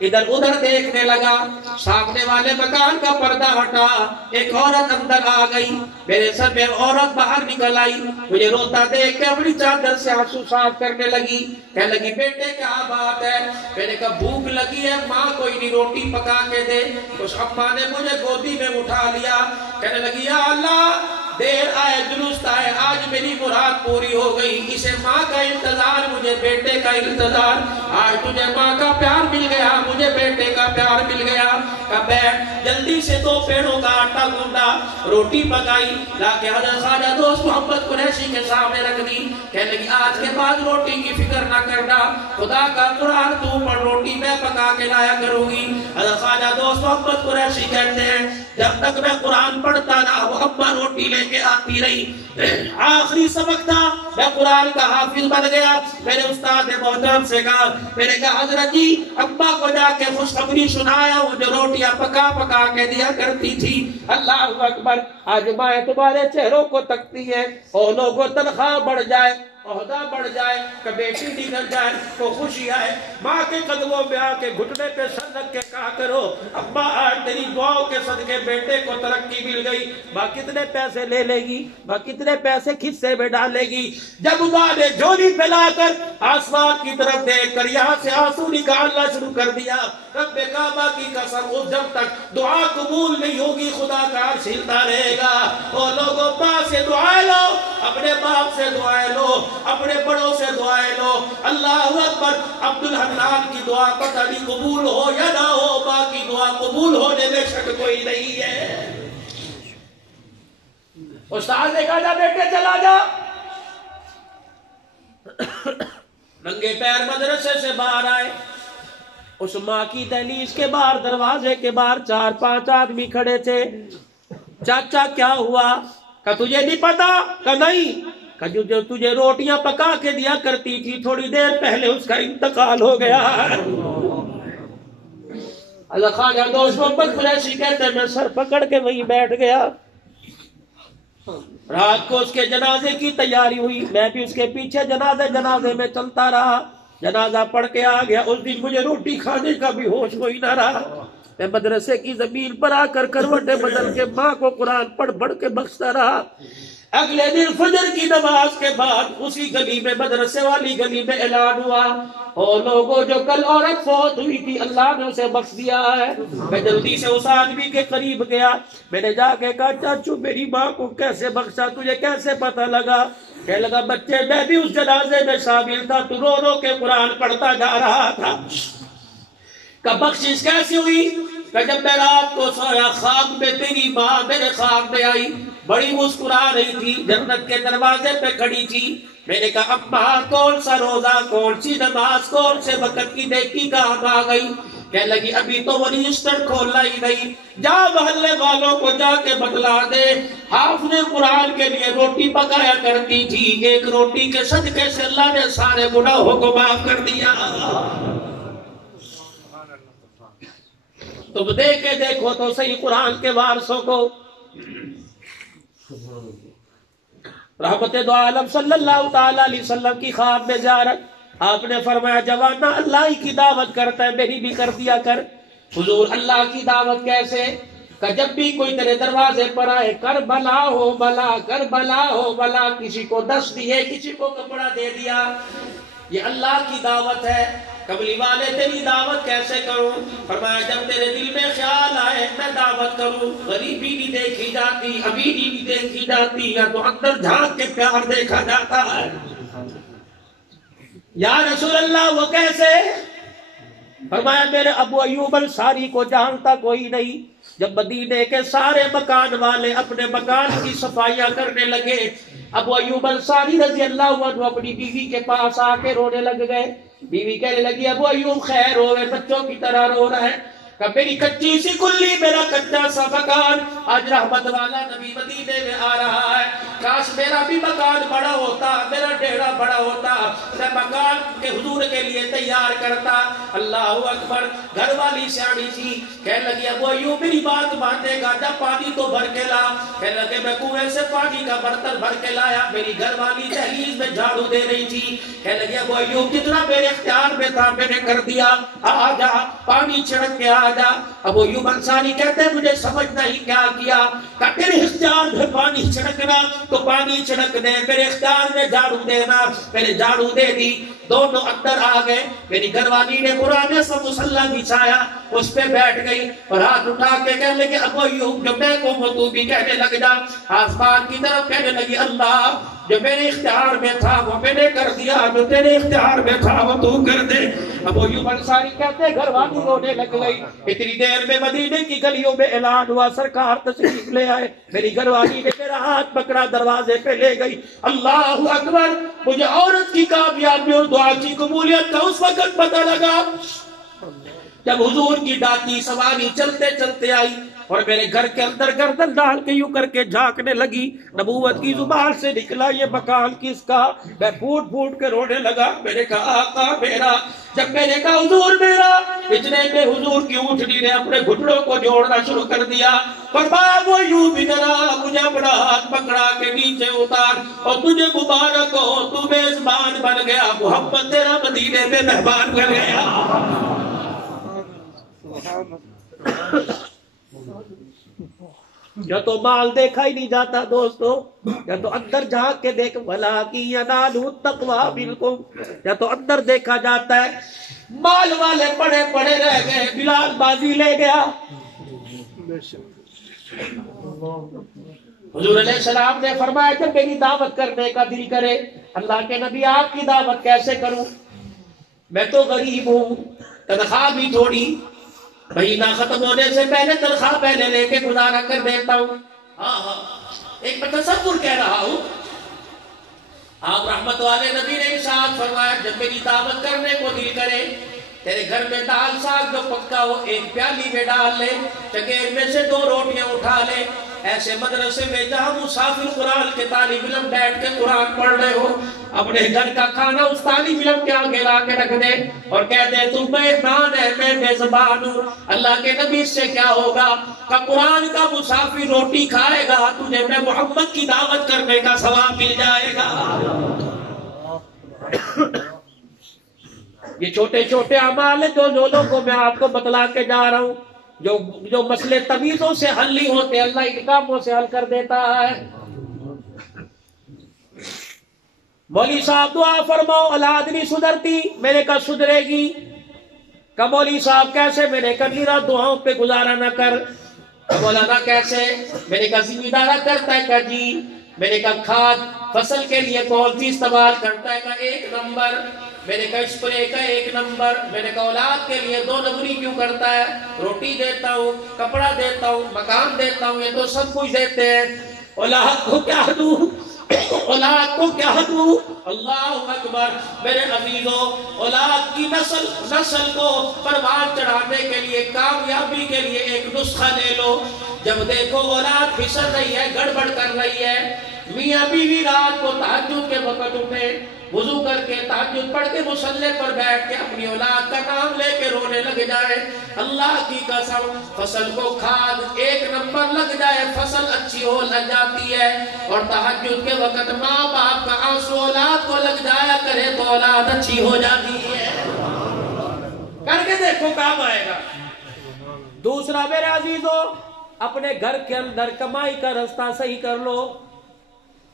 ادھر ادھر دیکھنے لگا، سامنے والے مکان کا پردہ ہٹا، ایک عورت اندر آ گئی، میرے سر میں عورت باہر نکل آئی، مجھے روتا دیکھ کے اپنی چادر سے آنسو صاف کرنے لگی، کہنے لگی بیٹے کیا بات ہے؟ میں نے کہا بھوک لگی ہے ماں کوئی نہیں روٹی پکا کے دے، اس اماں نے مجھے گودی میں اٹھا لیا، کہنے لگی یا اللہ دیر آئے درست آئے آج میری مراد پوری ہو گئی، اسے ماں کا انتظار مجھے بیٹے کا انتظار، آج تجھے ماں کا پیار مل گیا مجھے بیٹے کا پیار مل گیا، کہا بیٹھ، جلدی سے 2 پیڑوں کا آٹا گوندا، روٹی پکائی، لاکے حضرت خواجہ دوست محمد قریشی کے سامنے رکھ دی، کہنے لگی آج کے بعد روٹی کی فکر نہ کرنا، خدا کا قرآن تو پر روٹی میں پکا کے لایا کروں گی۔ حضرت خواجہ دوست محمد قریشی کہتے ہیں جب تک میں قرآن پڑھتا نہ وہ اماں روٹی لے کے آتی رہی، آخری سبق تھا میں قرآن کا حافظ بن گیا، میرے استاد محترم سے کہا، میں نے کہا حضرت جی اماں کو جا کے خوشخبری سنایا، وہ جو روٹیاں پکا پکا کے دیا کرتی تھی، اللہ اکبر، آج مائیں تمہارے چہروں کو تکتی ہے، اور لوگوں تنخواہ بڑھ جائے، عہدہ بڑھ جائے، کہ بیٹی نکل جائے کو خوشی آئے، ماں کے قدموں میں آ کے گھٹنے پہ سر رکھ کے کہا کرو اماں آج تیری دعاؤں کے صدقے بیٹے کو ترقی مل گئی، ماں کتنے پیسے لے لے گی، ماں کتنے پیسے خصے میں ڈالے گی؟ جب ماں نے جھولی پھیلا کر آسمان کی طرف دیکھ کر یہاں سے آنسو نکالنا شروع کر دیا، رب کعبہ کی قسم، اس جب تک دعا قبول نہیں ہوگی خدا کا عرش ہلتا رہے گا۔ اور لوگوں ماں سے دعائیں لو، اپنے باپ سے دعائیں لو، اپنے بڑوں سے دعائیں لو۔ اللہ اکبر، عبدالحنان کی دعا پتہ نہیں قبول ہو یا نہ ہو، ماں کی دعا قبول ہونے میں شک کوئی نہیں ہے۔ استاد نے کہا جا بیٹے چلا جا، ننگے پیر مدرسے سے باہر آئے، اس ماں کی دہلیز کے باہر، دروازے کے باہر 4-5 آدمی کھڑے تھے۔ چاچا کیا ہوا؟ کہ تجھے نہیں پتا؟ کہ نہیں۔ کہ جو تجھے روٹیاں پکا کے دیا کرتی تھی تھوڑی دیر پہلے اس کا انتقال ہو گیا۔ اللہ خواجہ دوست محمد قریشی کہتے ہیں میں سر پکڑ کے وہیں بیٹھ گیا، رات کو اس کے جنازے کی تیاری ہوئی، میں بھی اس کے پیچھے جنازے میں چلتا رہا، جنازہ پڑھ کے آ گیا۔ اس دن مجھے روٹی کھانے کا بھی ہوش کوئی نہ رہا، میں مدرسے کی زمین پر آ کر کروٹیں بدل کے ماں کو قرآن پڑھ کے بخشتا رہا۔ اگلے دن فجر کی نماز کے بعد اسی گلی میں، مدرسے والی گلی میں اعلان ہوا، اور لوگوں جو کل عورت فوت ہوئی تھی اللہ نے اسے بخش دیا ہے۔ میں جلدی سے اس آدمی کے قریب گیا، میں نے جا کے کہا چاچو میری ماں کو کیسے بخشا، تجھے کیسے پتہ لگا؟ کہنے لگا بچے میں بھی اس جنازے میں شامل تھا، تو رو رو کے قرآن پڑھتا جا رہا تھا۔ کہ بخشش کیسی ہوئی؟ کہ جب میں رات کو سویا خواب میں تیری ماں میرے خواب میں آئی، بڑی مسکرا رہی تھی، جنت کے دروازے پہ کھڑی تھی۔ میں نے کہا اماں کون سا روزہ، کون سی نماز، کون سے وقت کی نیکی کام آ گئی؟ کہنے لگی ابھی تو وہ رجسٹر کھولا ہی نہیں، جا محلے والوں کو جا کے بتلا دے حافظ قرآن کے لیے روٹی پکایا کرتی تھی، ایک روٹی کے صدقے سے اللہ نے سارے گناہوں کو معاف کر دیا۔ تم دیکھ کے دیکھو تو صحیح قرآن کے وارثوں کو۔ رحمت دو عالم صلی اللہ تعالی علیہ وسلم کی خواب میں زیارت، آپ نے فرمایا جوانا اللہ ہی کی دعوت کرتا ہے میری بھی کر دیا کر۔ حضور اللہ کی دعوت کیسے؟ کہ جب بھی کوئی تیرے دروازے پر آئے کربلا ہو بلا، کربلا ہو بلا، کسی کو 10 دیے، کسی کو کپڑا دے دیا، یہ اللہ کی دعوت ہے۔ کملی والے تیری دعوت کیسے کروں؟ فرمایا جب تیرے دل میں خیال آئے میں دعوت کروں، غریبی نہیں دیکھی جاتی، امیری نہیں دیکھی جاتی، یا تو اندر جھانک کے پیار دیکھا جاتا ہے۔ یا رسول اللہ وہ کیسے؟ فرمایا میرے ابو ایوب انصاری کو جانتا کوئی نہیں، جب مدینے کے سارے مکان والے اپنے مکان کی صفائیاں کرنے لگے، ابو ایوب انصاری رضی اللہ عنہ اپنی بیوی کے پاس آ کے رونے لگ گئے۔ بیوی کہنے لگی ابو ایوب خیر ہوئے، بچوں کی طرح رو رہا ہے، کہ میری کچی سی کلی، میرا کچا سا مکان، آج رحمت والا نبی مدینے میں آ رہا ہے، کاش میرا بھی مکان بڑا ہوتا، میرا ڈیرا بڑا ہوتا، میں مکان کے حضور کے لیے تیار کرتا۔ اللہ اکبر، گھر والی سیاڑی تھی، کہنے لگی ابو ایوب میری بات مانے گا، جب پانی تو بھر کے لا۔ کہنے لگے میں کنویں سے پانی کا برتن بھر کے لایا، میری گھر والی دہلیز میں جھاڑو دے رہی تھی، کہنے لگی ابو ایوب جتنا میرے اختیار میں تھا میں نے کر دیا، آ جا پانی چھڑک کے آ جا۔ ابو ایوب انصاری کہتے ہیں مجھے سمجھ نہیں کیا کیا، کہ تیرے اختیار میں پانی چھڑکنا تو پانی چھڑک دے، میرے اختیار میں جھاڑو دینا، میں نے جھاڑو دے دی، دونوں اندر آ گئے۔ میری گھر والی نے قرآن سے مصلی بچھایا، اس پہ بیٹھ گئی اور ہاتھ اٹھا کے کہنے لگے ابو ایوب جو میں کو تو بھی کہنے لگ جا، آسمان کی طرف کہنے لگی اللہ جو میرے اختیار میں تھا وہ میں نے کر دیا، جو تیرے اختیار میں تھا وہ تو کر دے۔ ابو ایوب انصاری کہتے ہیں گھر والی رونے لگ گئی۔ اتنی دیر میں مدینے کی گلیوں میں اعلان ہوا سرکار تشریف لے آئے، میری گھر والی نے میرا ہاتھ پکڑا دروازے پہ لے گئی۔ اللہ اکبر، مجھے عورت کی کامیابی اور دعا کی قبولیت کا اس وقت پتہ لگا جب حضور کی ڈاکی سواری چلتے چلتے آئی اور میرے گھر کے اندر گردن ڈال کے یوں کر کے جھانکنے لگی، نبوت کی زبان سے نکلا یہ مکان کس کا؟ میں پھوٹ پھوٹ کے رونے لگا۔ میں نے کہا آقا میرا، جب میں نے کہا حضور میرا، اتنے میں حضور کی اونٹنی نے اپنے گھٹنوں کو جوڑنا شروع کر دیا، فرمایا وہ یوں بھی ذرا مجھے اپنا ہاتھ پکڑا کے نیچے اتار اور تجھے مبارک ہو، تو میزبان بن گیا، محمد تیرا مدینے میں مہمان بن گیا۔ یا تو مال دیکھا ہی نہیں جاتا دوستو، یا تو اندر جھانک کے دیکھ بھلا کی ینالو تقوی بالکم، یا تو اندر دیکھا جاتا ہے۔ مال والے پڑے پڑے رہ گئے، بلال بازی لے گیا۔ حضور علیہ السلام نے فرمایا جب میری دعوت کرنے کا دل کرے، اللہ کے نبی آپ کی دعوت کیسے کروں، میں تو غریب ہوں، تنخواہ بھی تھوڑی، مہینہ ختم ہونے سے پہلے تنخواہ پہلے لے کے گزارا کر دیتا ہوں۔ ایک میں تصور کہہ رہا ہوں، آپ رحمت والے نبی نے ارشاد فرمایا جب میری دعوت کرنے کو دل کرے، تیرے گھر میں دال ساگ جو پکا ہو ایک پیالی میں ڈال لے، چکیر میں سے 2 روٹیاں اٹھا لے۔ ایسے مدرسے میں جہاں مسافر قرآن کے طالب علم بیٹھ کے قرآن پڑھ رہے ہو، اپنے گھر کا کھانا اس طالب علم کے آگے لا کے رکھ دے اور کہہ دے تو مہمان ہے، میں میزبان ہوں۔ اللہ کے نبی سے کیا ہوگا کہ قرآن کا مسافر روٹی کھائے گا، تجھے میں محمد کی دعوت کرنے کا ثواب مل جائے گا۔ یہ چھوٹے چھوٹے اعمال ہیں جو لوگوں کو میں آپ کو بتلا کے جا رہا ہوں، جو مسئلے تمیزوں سے حل نہیں ہوتے اللہ ان کاموں سے حل کر دیتا ہے۔ مولوی صاحب دعا فرماؤ اولاد نہیں سدھرتی، میں نے کہا سدھرے گی۔ کہ مولوی صاحب کیسے، میں نے کہا میرا دعاؤں پہ گزارا نہ کر۔ مولانا کیسے، میں نے کہا ذمہ دارا کرتا ہے کہ جی، میں نے کہا کھاد فصل کے لیے کون سی استعمال کرتا ہے کہ 1 نمبر، میں نے کہا اسپرے کا 1 نمبر، میں نے کہا اولاد کے لیے 2 نمبری کیوں کرتا ہے، روٹی دیتا ہوں، کپڑا دیتا ہوں، مکان دیتا ہوں، یہ تو سب کچھ دیتے ہیں، اولاد کو کیا دوں، اولاد کو کیا دوں۔ اللہ اکبر میرے عزیزوں، اولاد کی نسل کو پروان چڑھانے کے لیے، کامیابی کے لیے ایک نسخہ لے لو۔ جب دیکھو اولاد پھسل رہی ہے، گڑبڑ کر رہی ہے، میاں بیوی رات کو تہجد کے وقت اٹھے، وضو کر کے تہجد پڑھ کے مصلی پر بیٹھ کے اپنی اولاد کا نام لے کے رونے لگ جائے، اللہ کی قسم فصل کو کھاد 1 نمبر لگ جائے، فصل اچھی ہو لگ جاتی ہے، اور تہجد کے وقت ماں باپ کا آنسو اولاد کو لگ جایا کرے تو اولاد اچھی ہو جاتی ہے۔ کر کے دیکھو کام آئے گا۔ دوسرا میرے عزیزوں، اپنے گھر کے اندر کمائی کا رستہ صحیح کر لو۔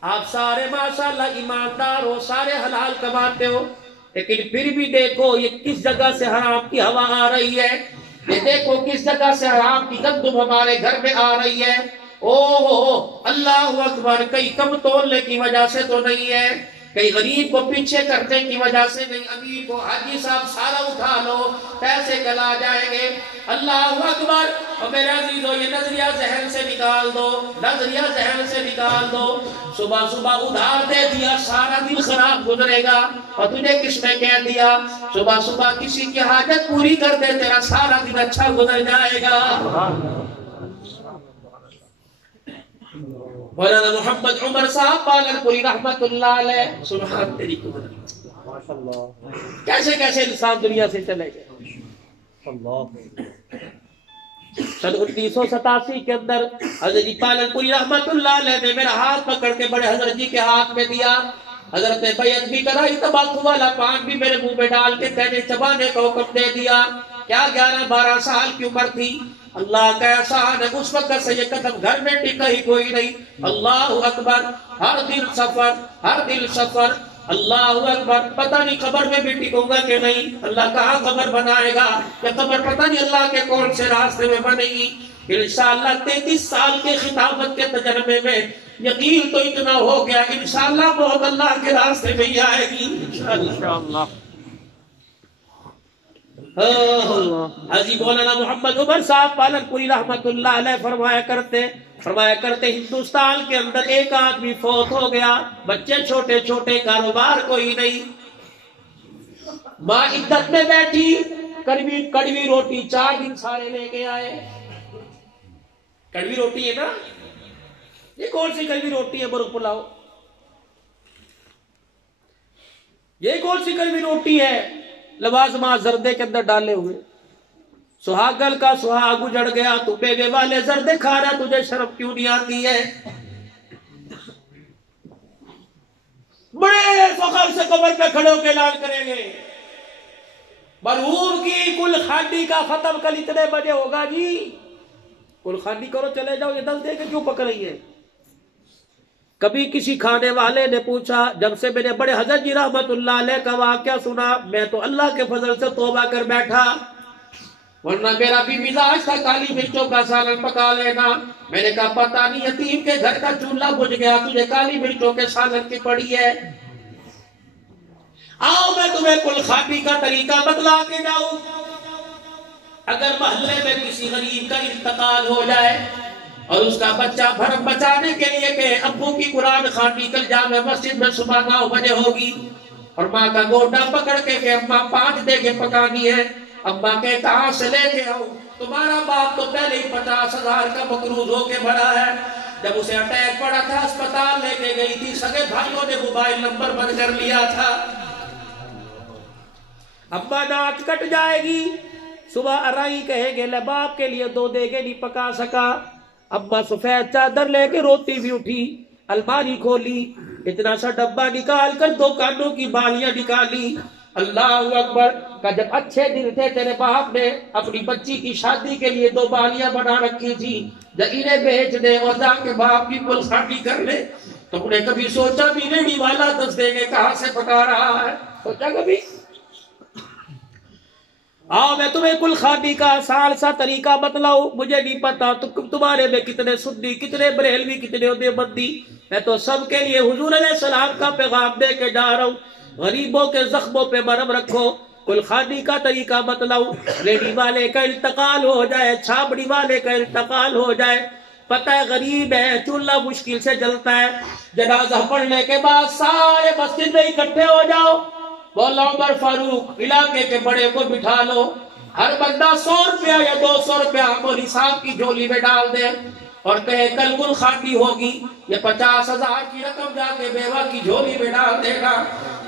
آپ سارے ماشاءاللہ ایماندار ہو، سارے حلال کماتے ہو، لیکن پھر بھی دیکھو یہ کس جگہ سے حرام کی ہوا آ رہی ہے، یہ دیکھو کس جگہ سے حرام کی گندم ہمارے گھر میں آ رہی ہے۔ اللہ اکبر، کہیں کم تولنے کی وجہ سے تو نہیں ہے، کہیں غریب کو پیچھے کرنے کی وجہ سے نہیں، امیر کو حاجی صاحب سارا اٹھا لو، پیسے چلا جائیں گے۔ اللہ اکبر۔ اور میرے عزیزوں یہ نظریہ ذہن سے نکال دو، نظریہ ذہن سے نکال دو۔ صبح صبح ادھار دے دیا، سارا دن خراب گزرے گا، اور تجھے کس نے کہہ دیا صبح صبح کسی کی حاجت پوری کر دے، تیرا سارا دن اچھا گزر جائے گا۔ مولانا محمد عمر صاحب پالن پوری رحمت اللہ علیہ، سبحان تیری قدرت، کیسے کیسے انسان دنیا سے چلے گئے۔ سن 1987 کے اندر حضرت جی پالن پوری رحمت اللہ علیہ نے میرا ہاتھ پکڑ کے بڑے حضرت جی کے ہاتھ میں دیا، حضرت نے بیعت بھی کرائی، تمباکو والا پان بھی میرے منہ میں ڈال کے کہنے چبانے کا حکم دے دیا۔ کیا 11-12 سال کی عمر تھی، اللہ کا احسان ہے اس وقت سے یہ قدم گھر میں ٹکا ہی کوئی نہیں۔ اللہ اکبر، ہر دن سفر، ہر دن سفر، اللہ اکبر، پتہ نہیں قبر میں بھی ٹکوں گا کہ نہیں، اللہ کہاں قبر بنائے گا، یہ قبر پتہ نہیں اللہ کے کون سے راستے میں بنے گی۔ انشاءاللہ 33 سال کے خطابت کے تجربے میں یقین تو اتنا ہو گیا، انشاءاللہ بہت اللہ کے راستے میں ہی آئے گی انشاءاللہ۔ حضی مولانا محمد عمر صاحب پالن پوری رحمت اللہ علیہ فرمایا کرتے ہندوستان کے اندر ایک آدمی فوت ہو گیا، بچے چھوٹے چھوٹے، کاروبار کوئی نہیں، ماں عدت میں بیٹھی، کڑوی روٹی 4 دن سارے لے کے آئے۔ کڑوی روٹی ہے نا، یہ کون سی کڑوی روٹی ہے مرغ پلاؤ، یہ کون سی کڑوی روٹی ہے لوازمات زردے کے اندر ڈالے ہوئے، سہاگل کا سہاگ اجڑ گیا، تو بیوے والے زردے کھا رہا، تجھے شرم کیوں نہیں آتی ہے؟ بڑے فخر سے قبر پہ کھڑے ہو کے اعلان کریں گے، مرحوم کی کل خانڈی کا ختم کل اتنے بجے ہوگا جی، کلخانی کرو چلے جاؤ، یہ 10 دے کے کیوں پکڑ رہی ہے؟ کبھی کسی کھانے والے نے پوچھا، جب سے میں نے بڑے حضرت جی رحمت اللہ علیہ کا واقعہ سنا، میں تو اللہ کے فضل سے توبہ کر بیٹھا، ورنہ میرا بھی مزاج تھا کالی مرچوں کا سالن پکا لینا۔ میں نے کہا پتہ نہیں یتیم کے گھر کا چولہا بجھ گیا، تجھے کالی مرچوں کے سالن کی پڑی ہے۔ آؤ میں تمہیں کلخانی کا طریقہ بتلا کے جاؤں۔ اگر محلے میں کسی غریب کا انتقال ہو جائے اور اس کا بچہ بھرم بچانے کے لیے کہ ابو کی قرآن خوانی کل جامع مسجد میں صبح 9 بجے ہوگی، اور ماں کا گوٹا پکڑ کے کہ اماں 5 دیگیں پکانی ہے، اماں کہ کہاں سے لے کے آؤں؟ تمہارا باپ تو پہلے ہی 50,000 کا مقروض ہو کے بڑا ہے، جب اسے اٹیک پڑا تھا اسپتال لے کے گئی تھی، سگے بھائیوں نے موبائل نمبر بند کر لیا تھا، اماں ناک کٹ جائے گی، صبح ارائی کہیں گے لے باپ کے لیے 2 دیگیں نہیں پکا سکا۔ اماں سفید چادر لے کے روتی بھی اٹھی، الماری کھولی، اتنا سا ڈبہ نکال کر 2 کانوں کی بالیاں نکالی، اللہ اکبر کا جب اچھے دن تھے تیرے باپ نے اپنی بچی کی شادی کے لیے 2 بالیاں بنا رکھی تھی، جب انہیں بیچ دے اور جا کے باپ کی کلخانی کر لے۔ تم نے کبھی سوچا بھی ریڑھی والا 10 دیگیں کہاں سے پکا رہا ہے؟ سوچا کبھی؟ آؤ میں تمہیں کلخانی کا آسان سا طریقہ بتلاؤں، مجھے نہیں پتا تمہارے میں کتنے سنی، کتنے بریلوی، کتنے دیوبندی، میں تو سب کے لیے حضور علیہ السلام کا پیغام دے کے جا رہا ہوں، غریبوں کے زخموں پہ مرہم رکھو۔ کلخانی کا طریقہ بتلاؤں، ریڑھی والے کا انتقال ہو جائے، چھابڑی والے کا انتقال ہو جائے، پتہ ہے غریب ہے، چولہا مشکل سے جلتا ہے، جنازہ پڑھنے کے بعد سارے مسجد میں اکٹھے ہو جاؤ، مولا عمر فاروق علاقے کے بڑے کو بٹھا لو، ہر بندہ 100 روپیہ یا 200 روپیہ امول حساب کی جھولی میں ڈال دے اور کہے کل کلخانی ہوگی، یہ 50,000 کی رقم جا کے بیوہ کی جھولی میں ڈال دے گا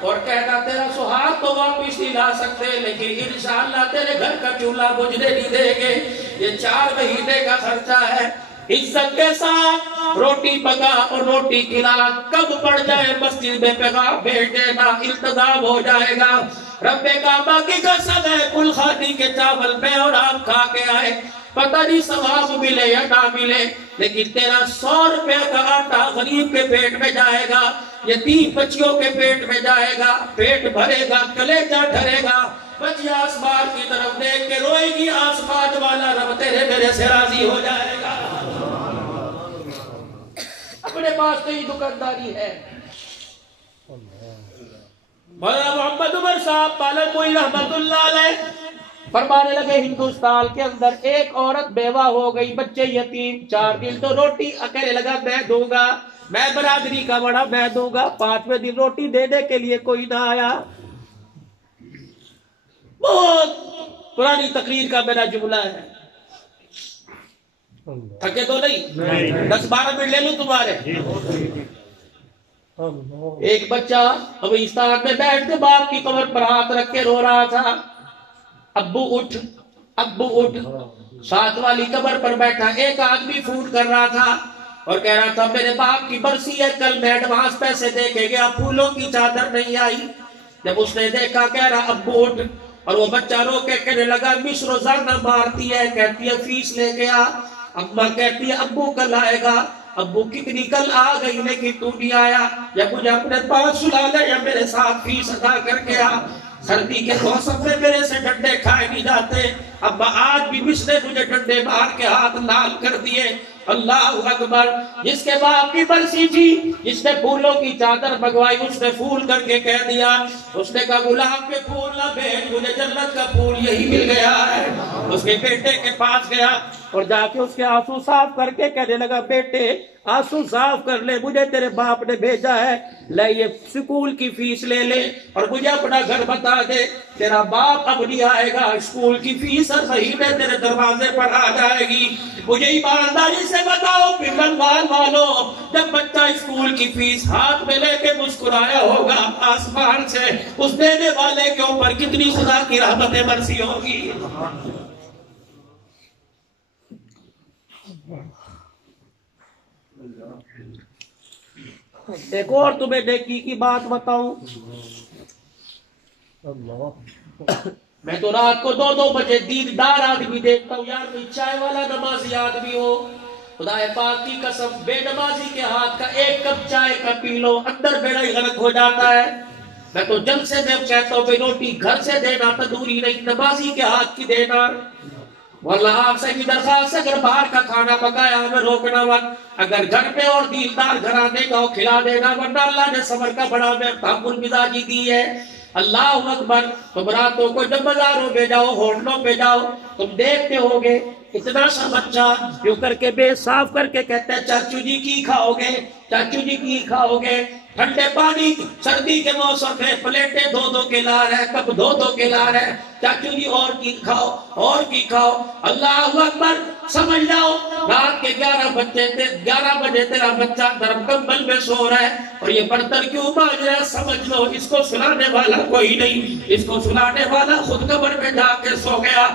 اور کہنا تیرا سہاگ تو واپس نہیں لا سکتے لیکن انشاءاللہ تیرے گھر کا چولہا بجھنے نہیں دیں گے، یہ 4 مہینے کا خرچہ ہے۔ عزت کے ساتھ روٹی پکا اور روٹی کھلا، کب پڑ جائے مسجد میں پیغام بھیج دینا، التزام ہو جائے گا۔ رب کعبہ کی قسم ہے کلخانی کے چاول میں اور آپ کھا کے آئے، پتہ نہیں ثواب ملے یا نہ ملے، لیکن تیرا 100 روپے کا آٹا غریب کے پیٹ میں جائے گا، یتیم بچیوں کے پیٹ میں جائے گا، پیٹ بھرے گا، کلیجہ ڈھرے گا، بچی آسمان کی طرف دیکھ کے روئے گی، آسمان والا رب تیرے میرے سے راضی ہو جائے گا۔ اپنے پاس تو ہی دکانداری ہے۔ مولانا محمد عمر صاحب پالن پوری رحمت اللہ علیہ فرمانے لگے ہندوستان کے اندر ایک عورت بیوہ ہو گئی، بچے یتیم، 4 دن تو روٹی اکیلے لگا میں دوں گا، میں برادری کا بڑا میں دوں گا، 5ویں دن روٹی دینے کے لیے کوئی نہ آیا۔ بہت پرانی تقریر کا میرا جملہ ہے، تھکے تو نہیں؟ 10-12 منٹ لے لوں تمہارے۔ ایک بچہ قبرستان میں بیٹھ کے باپ کی قبر پر ہاتھ رکھ کے رو رہا تھا، ابو اٹھ، ابو اٹھ، ساتھ والی قبر پر بیٹھا ایک آدمی فون کر رہا تھا اور کہہ رہا تھا میرے باپ کی برسی ہے، کل میں ایڈوانس پیسے دے کے گیا، پھولوں کی چادر نہیں آئی۔ جب اس نے دیکھا کہہ رہا ابو اٹھ، اور وہ بچہ رو کے کہنے لگا مصر روزانہ مارتی ہے، کہتی ہے فیس لے گیا، اماں کہتی ہے ابو کل آئے گا، ابو کتنی کل آ گئی لیکن تو نہیں آیا، یا مجھے اپنے پاس سلا لے یا میرے ساتھ فیس ادا کر کے آ، سردی کے موسم میں میرے سے ڈنڈے کھائے نہیں جاتے، ابا آج بھی مصر نے مجھے ڈنڈے مار کے ہاتھ لال کر دیے۔ اللہ اکبر، جس کے باپ کی برسی تھی، جس نے پھولوں کی چادر منگوائی، اس نے پھول کر کے کہہ دیا، اس نے کہا گلاب کے پھول نہ بھیج، مجھے جنت کا پھول یہی مل گیا ہے۔ اس کے بیٹے کے پاس گیا اور جا کے اس کے آنسو صاف کر کے کہنے لگا بیٹے آنسو صاف کر لے، مجھے تیرے باپ نے بھیجا ہے، لے یہ سکول کی فیس لے لے اور مجھے اپنا گھر بتا دے، تیرا باپ اب نہیں آئے گا، سکول کی فیس ہر مہینے تیرے دروازے پر آ جائے گی۔ مجھے ایمانداری سے بتاؤ پنگلوان والوں، جب بچہ اسکول کی فیس ہاتھ میں لے کے مسکرایا ہوگا آسمان سے، اس دینے والے کے اوپر کتنی خدا کی رحمتیں برسی ہوگی۔ ایک اور تمہیں نیکی کی بات بتاؤں، میں تو رات کو 2-2 بجے دیندار آدمی دیکھتا ہوں، یار کوئی چائے والا نمازی آدمی ہو، خدا پاک کی قسم بے نمازی کے ہاتھ کا 1 کپ چائے کا پی لو اندر بیڑا ہی غلط ہو جاتا ہے۔ میں تو جلد سے جب کہتا ہوں روٹی گھر سے دینا، تندوری نہیں، نمازی کے ہاتھ کی دینا۔ واللہ آپ سے بھی درخواست ہے، اگر باہر کا کھانا پکایا ہمیں روکنا مت، اگر گھر پہ اور دیندار گھرانے کا کھلا دینا، ورنہ اللہ نے صبر کا بڑا تحمل مزاجی دی ہے۔ اللہ اکبر۔ تم راتوں کو جب بازاروں میں جاؤ، ہوٹلوں پہ جاؤ، تم دیکھتے ہوگے اتنا سا بچہ جو کر کے بے صاف کر کے کہتا ہے چاچو جی کی کھاؤ گے، چاچو جی کی کھاؤ گے، ٹھنڈے پانی سردی کے موسم میں پلیٹیں 2-2 کے لا رہے، کپ 2-2 کے لا رہے، چاچو جی اور کی کھاؤ، اور کی کھاؤ۔ اللہ اکبر۔ سمجھ جاؤ رات کے 11 بجے تیرا بچہ نرم کمبل میں سو رہا ہے اور یہ برتن کیوں مانج رہا ہے، سمجھ لو اس کو سلانے والا کوئی نہیں، اس کو سلانے والا خود قبر میں جا کے سو گیا۔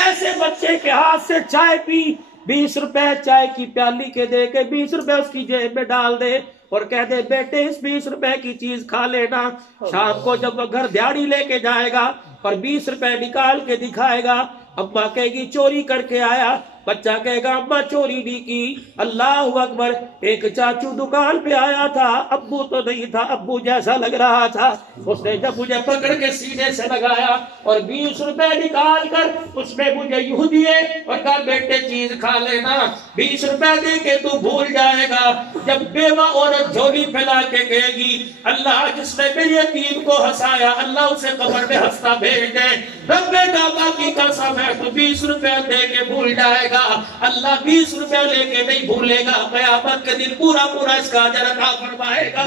ایسے بچے کے ہاتھ سے چائے پی، 20 روپے چائے کی پیالی کے دے کے 20 روپے اس کی جیب میں ڈال دے اور کہہ دے بیٹے اس 20 روپے کی چیز کھا لینا۔ شام کو جب وہ گھر دیہڑی لے کے جائے گا اور 20 روپے نکال کے دکھائے گا، اماں کہے گی چوری کر کے آیا، بچہ کہے گا اماں چوری نہیں کی۔ اللہ اکبر۔ ایک چاچو دکان پہ آیا تھا، ابو تو نہیں تھا، ابو جیسا لگ رہا تھا، اس نے جب مجھے پکڑ کے سینے سے لگایا اور 20 روپے نکال کر اس میں مجھے یوں دیے اور کہا بیٹے چیز کھا لینا، 20 روپے دے کے تو بھول جائے گا۔ جب بیوہ عورت جھولی پھیلا کے کہے گی اللہ جس نے میری یتیم کو ہنسایا اللہ اسے قبر میں ہنستا بھیج دے، رب کعبہ کی قسم ہے تو 20 روپے دے کے بھول جائے گا، اللہ 20 روپے لے کے نہیں بھولے گا، قیامت کے دن پورا اس کا اجر عطا فرمائے گا۔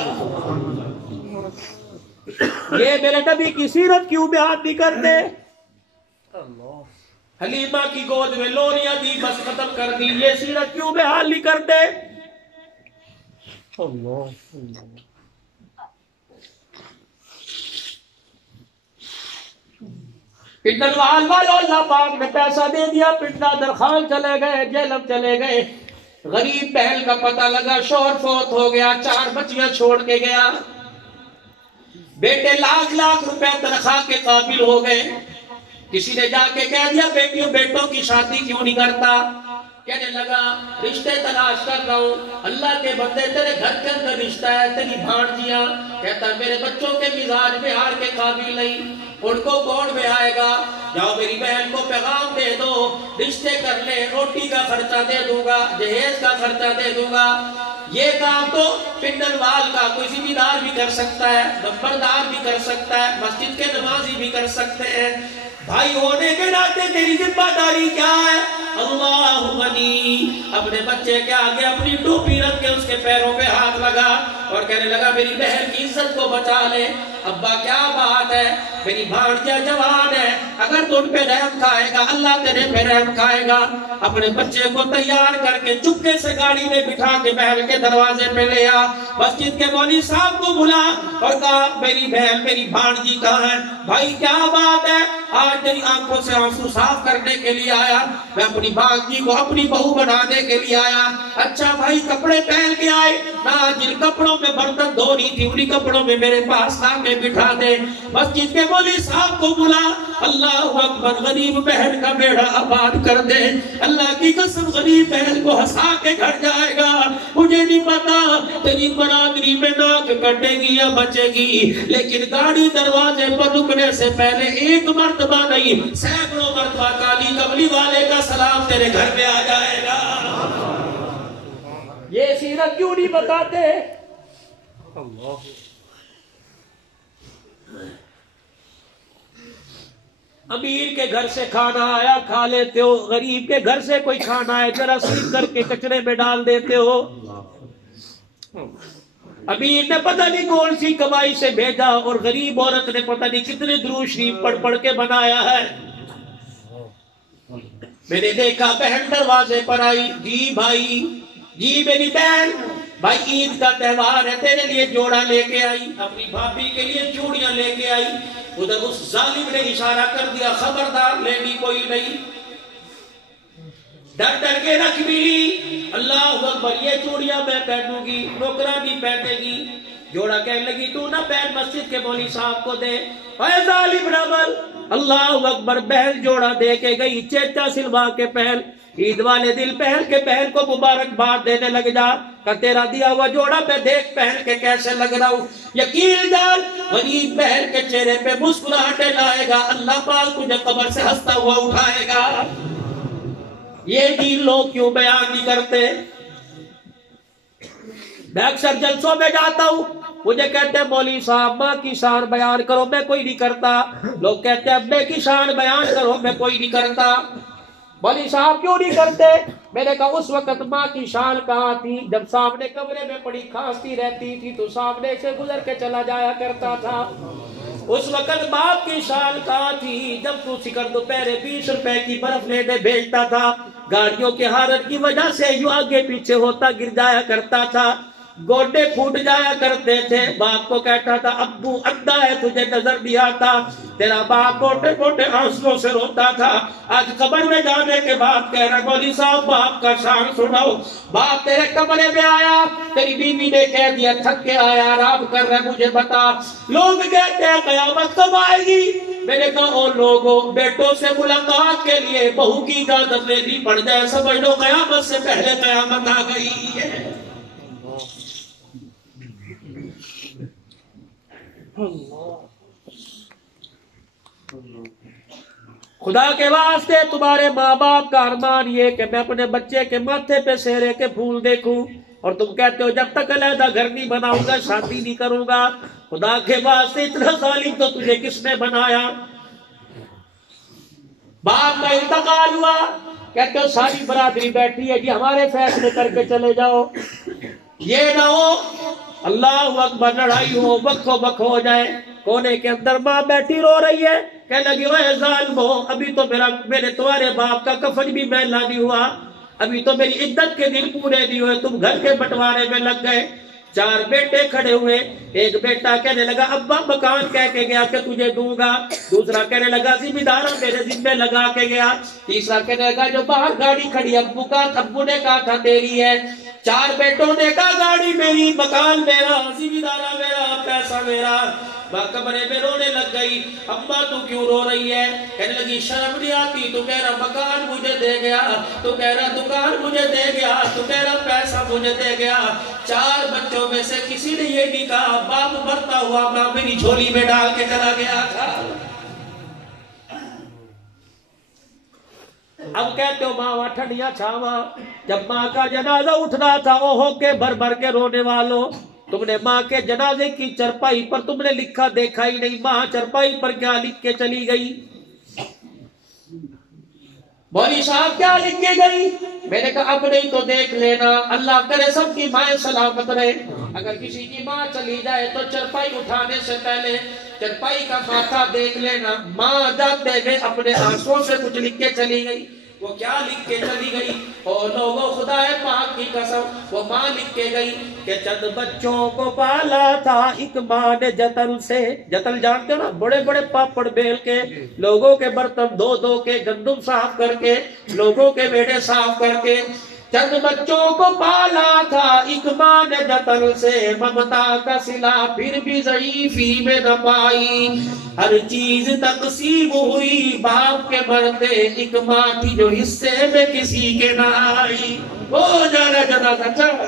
یہ میرے نبی کی سیرت کیوں بیان نہیں کرتے؟ حلیمہ کی گود میں لوریاں دی بس ختم کر دی، یہ سیرت کیوں بیان نہیں کرتے؟ پنڈلوال والوں اللہ پاک نے پیسہ دے دیا، پنڈا درخان چلے گئے، جیلم چلے گئے، غریب بہن کا پتہ لگا شوہر فوت ہو گیا، 4 بچیاں چھوڑ کے گیا، بیٹے لاکھ روپے تنخواہ کے قابل ہو گئے، کسی نے جا کے کہہ دیا بیٹیوں بیٹوں کی شادی کیوں نہیں کرتا؟ کہنے لگا رشتے تلاش کر رہا ہوں، اللہ کے بندے تیرے گھر کے اندر رشتہ ہے، تیری بھانجیاں، کہتا میرے بچوں کے مزاج بہار کے قابل نہیں، ان کو کون میں آئے گا، جاؤ میری بہن کو پیغام دے دو، رشتے کر لے، روٹی کا خرچہ دے دوں گا، جہیز کا خرچہ دے دوں گا۔ یہ کام تو پنڈلوال کا کوئی ذمہ دار بھی کر سکتا ہے، نمبردار بھی کر سکتا ہے، مسجد کے نمازی بھی کر سکتے ہیں۔ بھائی ہونے کے ناطے تیری ذمہ داری کیا ہے؟ اللہ غنی، اپنے بچے کے آگے اپنی ٹوپی رکھ کے اس کے پیروں پہ ہاتھ لگا اور کہنے لگا میری بہن کی عزت کو بچا لے۔ ابا کیا بات ہے، میری بھانجیا جوان ہے، اگر تو ان پہ رحم کھائے گا اللہ تیرے پہ رحم کھائے گا۔ اپنے بچے کو تیار کر کے چپکے سے گاڑی میں بٹھا کے محل کے دروازے پہ لے آ، مسجد کے مولوی صاحب کو بلا اور کہا میری بہن میری بھانجی کہاں ہے؟ بھائی کیا بات ہے، آج تیری آنکھوں سے آنسو صاف کرنے کے لیے آیا، میں اپنی بھانجی کو اپنی بہو بنانے کے لیے آیا۔ اچھا بھائی کپڑے پہن کے آئے نہ، جن کپڑوں میں برتن دھونی تھی انہی کپڑوں میں میرے پاس لا کے بٹھا دے۔ مسجد کے مولوی صاحب کو بلا، اللہ اکبر، غریب بہن کا بیڑا آباد کر دے، اللہ کی قسم غریب بہن کو ہنسا کے گھر جائے گا۔ مجھے نہیں پتا تیری برادری میں ناک کٹے گی یا بچے گی، لیکن گاڑی دروازے پر رکنے سے پہلے ایک مرتبہ نہیں 100 مرتبہ کالی کملی والے کا سلام تیرے گھر میں آ جائے گا۔ یہ سیرت کیوں نہیں بتاتے؟ امیر کے گھر سے کھانا آیا کھا لیتے ہو، غریب کے گھر سے کوئی کھانا ہے ذرا سیدھ کر کے کچرے میں ڈال دیتے ہو۔ امیر نے پتہ نہیں کون سی کمائی سے بھیجا اور غریب عورت نے پتہ نہیں کتنے درود شریف پڑھ پڑھ کے بنایا ہے۔ میں نے دیکھا بہن دروازے پر آئی، جی بھائی، جی میری بہن، بھائی عید کا تہوار ہے تیرے لیے جوڑا لے کے آئی، اپنی بھابھی کے لیے چوڑیاں لے کے آئی۔ ادھر اس ظالم نے اشارہ کر دیا خبردار لینی کوئی نہیں، ڈر ڈر کے رکھ بھی لی۔ اللہ اکبر، یہ چوڑیاں میں پہنوں گی، نوکرا بھی پہنے گی۔ جوڑا کہنے لگی تو نہ پہن، مسجد کے مولوی صاحب کو دے۔ اے ظالم رمل، اللہ اکبر، بہن جوڑا دے کے گئی، چیچا سلوا کے پہل، عید والے دل پہل کے بہن کو مبارکباد دینے لگ جا کہ تیرا دیا ہوا جوڑا پہ دیکھ پہن کے کیسے لگ رہا ہوں۔ یقین جان غریب بہن کے چہرے پہ مسکراہٹیں لائے گا، اللہ پاک تجھے قبر سے ہنستا ہوا اٹھائے گا۔ یہ دین لوگ کیوں بیان نہیں کرتے؟ میں اکثر جلسوں میں جاتا ہوں، مجھے کہتے ہیں مولوی صاحب ماں کی شان بیان کرو، میں کوئی نہیں کرتا۔ لوگ کہتے ہیں ابے کی شان بیان کرو، میں کوئی نہیں کرتا۔ مولوی صاحب کیوں نہیں کرتے؟ میں نے کہا اس وقت ماں کی شان کہاں تھی؟ جب سامنے کمرے میں پڑی کھانستی رہتی تھی تو سامنے سے گزر کے چلا جایا کرتا تھا۔ اس وقت باپ کی شان کہاں تھی؟ جب تو سکر دوپہرے 20 روپے کی برف لینے بھیجتا تھا، گاڑیوں کے حارت کی وجہ سے یوں آگے پیچھے ہوتا گر جایا کرتا تھا، گوڈے پھوٹ جایا کرتے تھے، باپ کو کہتا تھا ابو اندھا ہے تجھے نظر نہیں آتا، تیرا باپ موٹے موٹے آنسوؤں سے روتا تھا۔ آج قبر میں جانے کے بعد کہہ رہا مولوی صاحب باپ کا شان سناؤ، باپ تیرے کمرے میں آیا، تیری بیوی نے کہہ دیا تھک کے آیا، آرام کر رہا مجھے بتا۔ لوگ کہتے ہیں قیامت کب آئے گی؟ میں نے کہا او لوگوں، بیٹوں سے ملاقات کے لیے بہو کی اجازت لینی پڑ جائے، سمجھ لو قیامت سے پہلے قیامت آ گئی ہے۔ خدا کے واسطے تمہارے ماں باپ کا ارمان یہ کہ میں اپنے بچے کے ماتھے پہ سہرے کے پھول دیکھوں، اور تم کہتے ہو جب تک علیحدہ گھر نہیں بناؤں گا شادی نہیں کروں گا۔ خدا کے واسطے اتنا ظالم تو تجھے کس نے بنایا؟ باپ کا انتقال ہوا، کہتے ہو ساری برادری بیٹھی ہے جی ہمارے فیصلے کر کے چلے جاؤ۔ یہ نہ ہو اللہ اکبر لڑائی ہو، بکھو بکھ ہو جائے، کونے کے اندر ماں بیٹھی رو رہی ہے، کہنے لگی اے ظالمو، ابھی تو میرے تمہارے باپ کا کفن بھی میلا نہیں ہوا، ابھی تو میری عدت کے دن پورے نہیں ہوئے، تم گھر کے بٹوارے میں لگ گئے۔ 4 بیٹے کھڑے ہوئے، ایک بیٹا کہنے لگا ابا مکان کہہ کے گیا کہ تجھے دوں گا، دوسرا کہنے لگا ذمہ دارا میرے ذمہ لگا کے گیا، تیسرا کہنے لگا جو باہر گاڑی کھڑی ابو نے کہا تھا تیری ہے۔ 4 بیٹوں نے کہا گاڑی میری، مکان میرا، ذمہ دارا میرا، پیسہ میرا۔ ماں کمرے میں رونے لگ گئی، اماں تو کیوں رو رہی ہے؟ کہنے لگی شرم نہیں آتی، تو کہہ رہا مکان مجھے دے گیا، تو کہہ رہا دکان مجھے دے گیا، تو کہہ رہا پیسہ مجھے دے گیا، 4 بچوں میں سے کسی نے یہ نہیں کہا باپ مرتا ہوا ماں میری جھولی میں ڈال کے چلا گیا تھا۔ اب کہتے ہو ماں ٹھنڈیاں چھاواں، جب ماں کا جنازہ اٹھنا تھا اوہو کے بھر بھر کے رونے والوں، تم نے ماں کے جنازے کی چرپائی پر تم نے لکھا دیکھا ہی نہیں، ماں چرپائی پر کیا لکھ کے چلی گئی؟ مولوی صاحب کیا لکھ کے گئی؟ میں نے کہا اب نہیں تو دیکھ لینا، اللہ کرے سب کی مائیں سلامت رہے۔ اگر کسی کی ماں چلی جائے تو چرپائی اٹھانے سے پہلے چرپائی کا ماتھا دیکھ لینا، ماں جاتے ہوئے اپنے آنسوؤں سے کچھ لکھ کے چلی گئی۔ وہ کیا لکھ کے چلی گئی؟ اور لوگوں خدا پاک کی قسم، وہ ماں لکھ کے گئی کہ چند بچوں کو پالا تھا ایک ماں نے جتل سے۔ جتل جانتے ہو نا، بڑے بڑے پاپڑ بیل کے، لوگوں کے برتن دھو دھو کے، گندم صاف کر کے، لوگوں کے بیڑے صاف کر کے، چند بچوں کو پالا تھا ایک ماں نے جتل سے، ممتا کا صلہ پھر بھی ضعیفی میں نہ پائی، ہر چیز تقسیم ہوئی باپ کے مرتے، ایک ماں تھی جو حصے میں کسی کے نہ آئی۔ او جانا جنازہ چل،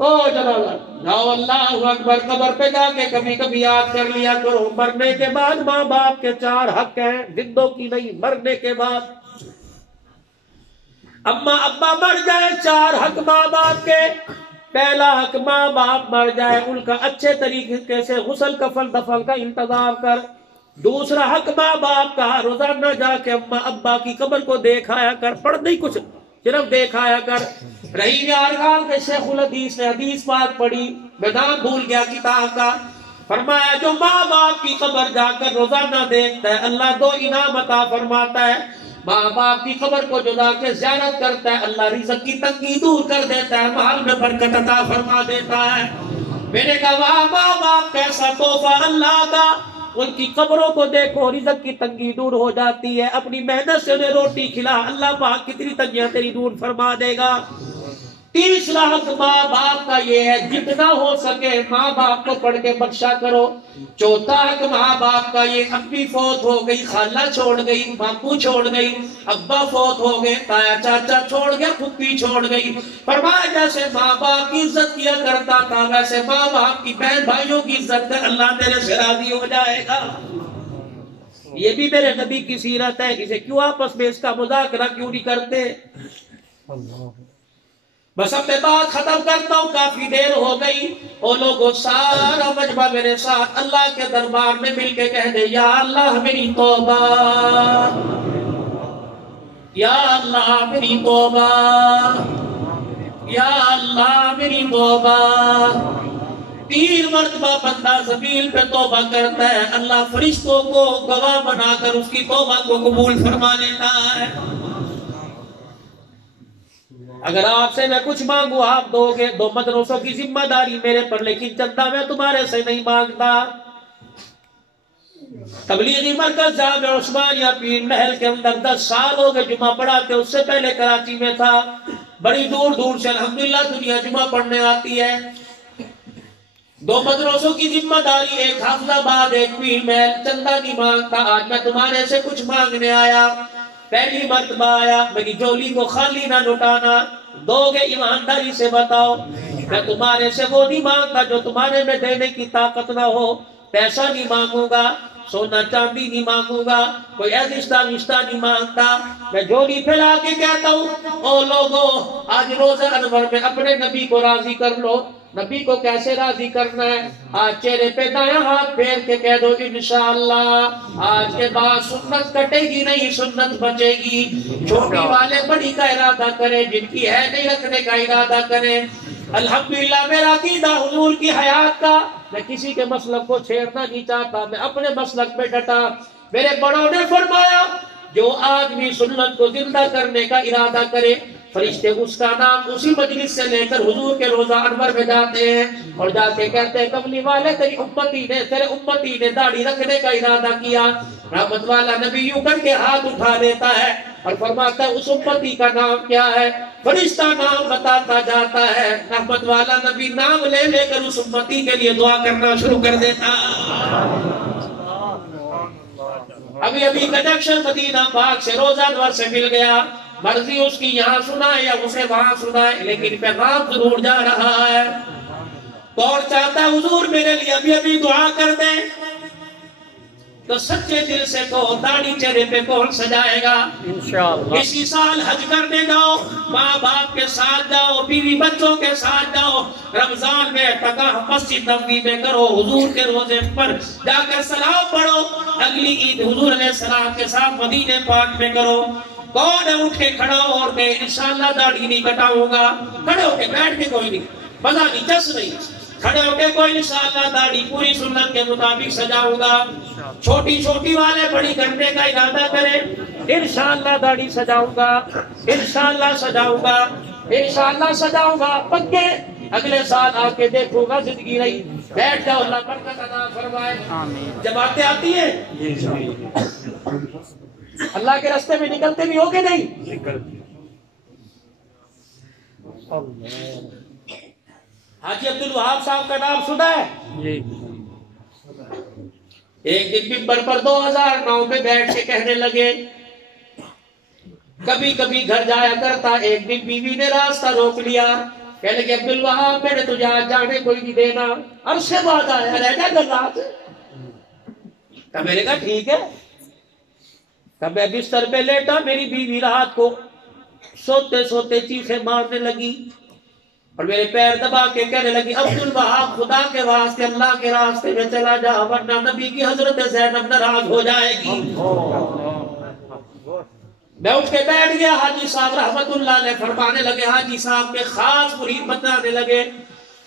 او جنازہ جاؤ، اللہ اکبر۔ قبر پہ جا کے کبھی کبھی یاد کر لیا کرو، مرنے کے بعد ماں باپ کے 4 حق ہیں، زندوں کی نہیں، مرنے کے بعد۔ اما ابا مر جائے 4 حق ماں باپ کے۔ پہلا حق ماں باپ مر جائے ان کا اچھے طریقے سے غسل کفن دفن کا انتظام کر۔ دوسرا حق ماں باپ کا روزانہ جا کے اما ابا کی قبر کو دیکھایا کر، پڑھ نہیں کچھ صرف دیکھایا کر۔ رہی یارغال کے شیخ الحدیث نے حدیث پاک پڑھی، میں نام بھول گیا کتاب کا، فرمایا جو ماں باپ کی قبر جا کر روزانہ دیکھتا ہے اللہ 2 انعام عطا فرماتا ہے۔ ماں باپ کی قبر کو جو جا کے زیارت کرتا ہے اللہ رزق کی تنگی دور کر دیتا ہے، مال میں برکت عطا فرما دیتا ہے۔ میں نے کہا واہ ماں باپ کیسا تحفہ اللہ کا، ان کی قبروں کو دیکھو، رزق کی تنگی دور ہو جاتی ہے، اپنی محنت سے انہیں روٹی کھلا، اللہ پاک کتنی تنگیاں تیری دور فرما دے گا۔ تیسرا حق ماں باپ کا یہ ہے جتنا ہو سکے ماں باپ کو پڑھ کے بخشا کرو۔ چوتھا حق ماں باپ کا یہ امی فوت ہو گئی، خالہ چھوڑ گئی، باپو چھوڑ گئی، ابا فوت ہو گئے، تایا چاچا چھوڑ گیا، پھپھی چھوڑ گئی، فرمایا جیسے ماں باپ کی عزت کیا کرتا تھا ویسے ماں باپ کی بہن بھائیوں کی عزت کر، اللہ تیرے سے راضی ہو جائے گا۔ یہ بھی میرے نبی کی سیرت ہے، اسے کیوں آپس میں اس کا مذاکرہ کیوں نہیں کرتے؟ بس اب میں بات ختم کرتا ہوں، کافی دیر ہو گئی۔ وہ لوگوں سارا مجمع میرے ساتھ اللہ کے دربار میں مل کے کہہ دے یا اللہ میری توبہ، یا اللہ میری توبہ، یا اللہ میری توبہ۔ 3 مرتبہ بندہ زمین پہ توبہ کرتا ہے، اللہ فرشتوں کو گواہ بنا کر اس کی توبہ کو قبول فرما لیتا ہے۔ اگر آپ سے میں کچھ مانگوں آپ دو گے، 2 مدرسوں کی ذمہ داری میرے پر، لیکن چندہ میں تمہارے سے نہیں مانگتا۔ تبلیغی مرکز جامع عثمانیہ پیر محل کے اندر 10 سال ہو گئے جمعہ پڑھاتے، اس سے پہلے کراچی میں تھا، بڑی دور دور سے الحمدللہ دنیا جمعہ پڑھنے آتی ہے۔ 2 مدرسوں کی ذمہ داری، ایک حافظ آباد ایک پیر محل، چندہ نہیں مانگتا۔ آج میں تمہارے سے کچھ مانگنے آیا، پہلی مرتبہ آیا، میری جولی کو خالی نہ لٹانا، دو گے ایمانداری سے بتاؤ، میں تمہارے سے وہ نہیں مانگتا جو تمہارے میں دینے کی طاقت نہ ہو، پیسہ نہیں مانگوں گا، سونا چاندی نہیں مانگوں گا، کوئی ایسا رشتہ نہیں مانگتا، میں جولی پھیلا کے کہتا ہوں او لوگو آج روزہ انور میں اپنے نبی کو راضی کر لو۔ نبی کو کیسے راضی کرنا ہے؟ آج چہرے پہ دایاں ہاتھ پھیر کے کہہ دو انشاءاللہ آج کے بعد سنت کٹے گی نہیں، سنت بچے گی۔ چھوٹی والے بڑی کا ارادہ کریں، جن کی ہے نہیں رکھنے کا ارادہ کریں۔ الحمدللہ میرا عقیدہ حضور کی حیات کا، میں کسی کے مسلک کو چھیڑنا نہیں چاہتا، میں اپنے مسلک میں ڈٹا۔ میرے بڑوں نے فرمایا جو آدمی سنت کو زندہ کرنے کا ارادہ کرے، فرشتے اس کا نام اسی مجلس سے لے کر حضور کے روزہ انور میں جاتے ہیں اور جا کے کہتے ہیں کملی والے تیرے امتی نے داڑھی رکھنے کا ارادہ کیا۔ رحمت والا نبی یوں کر کے ہاتھ اٹھا لیتا ہے اور فرماتا ہے اس امتی کا نام کیا ہے؟ فرشتہ نام بتاتا جاتا ہے، رحمت والا نبی نام لے لے کر اس امتی کے لیے دعا کرنا شروع کر دیتا۔ ابھی ابھی کنیکشن مدینہ پاک سے روزہ انور سے مل گیا، مرضی اس کی یہاں سنائے یا اسے وہاں سنائے، لیکن پیغام ضرور جا رہا ہے۔ کون چاہتا ہے حضور میرے لیے ابھی ابھی دعا کر دیں؟ تو سچے دل سے کہو، داڑھی چہرے پہ کون سجائے گا؟ انشاءاللہ اسی سال حج کرنے جاؤ، ماں باپ کے ساتھ جاؤ، بیوی بچوں کے ساتھ جاؤ، رمضان میں اعتکاف مسجد نبوی میں کرو، حضور کے روزے پر جا کر سلام پڑھو، اگلی عید حضور علیہ السلام کے ساتھ مدینے پاک میں کرو۔ کون ہے اٹھ کے کھڑا ہو اور کہ انشاءاللہ داڑھی نہیں کٹاؤں گا؟ کھڑے ہو کے، بیٹھ کے کوئی نہیں، مزہ نہیں، چس نہیں، کھڑے ہو کے کوئی انشاءاللہ داڑھی پوری سنت کے مطابق سجاؤں گا۔ چھوٹی چھوٹی والے بڑی کرنے کا ارادہ کریں، انشاءاللہ داڑھی سجاؤں گا، انشاءاللہ سجاؤں گا، انشاءاللہ سجاؤں گا، پکے اگلے سال آ کے دیکھوں گا زندگی رہی۔ بیٹھ جاؤ، اللہ برکت عطا فرمائے۔ جماعتیں آتی ہیں اللہ کے راستے میں نکلتے بھی ہو کہ نہیں؟ حاجی عبدالوہاب صاحب کا نام سنا ہے؟ ایک دن ممبر پر 2009 میں بیٹھ کے کہنے لگے، کبھی کبھی گھر جایا کرتا، ایک دن بیوی نے راستہ روک لیا، کہنے لگے عبدالوہاب میں نے تجھے آج جانے کوئی نہیں دینا، عرصے بعد آیا، رہ جا کر رات۔ تب میں نے کہا ٹھیک ہے۔ تب میں بستر پہ لیٹا، میری بیوی رات کو سوتے سوتے چیخیں مارنے لگی اور میرے پیر دبا کے کہنے لگی عبدالوہاب خدا کے واسطے اللہ کے راستے میں چلا جا ورنہ نبی کی حضرت زینب ناراض ہو جائے گی۔ میں اٹھ کے بیٹھ گیا، حاجی صاحب رحمت اللہ علیہ فرمانے لگے، حاجی صاحب کے خاص مرید بتانے لگے،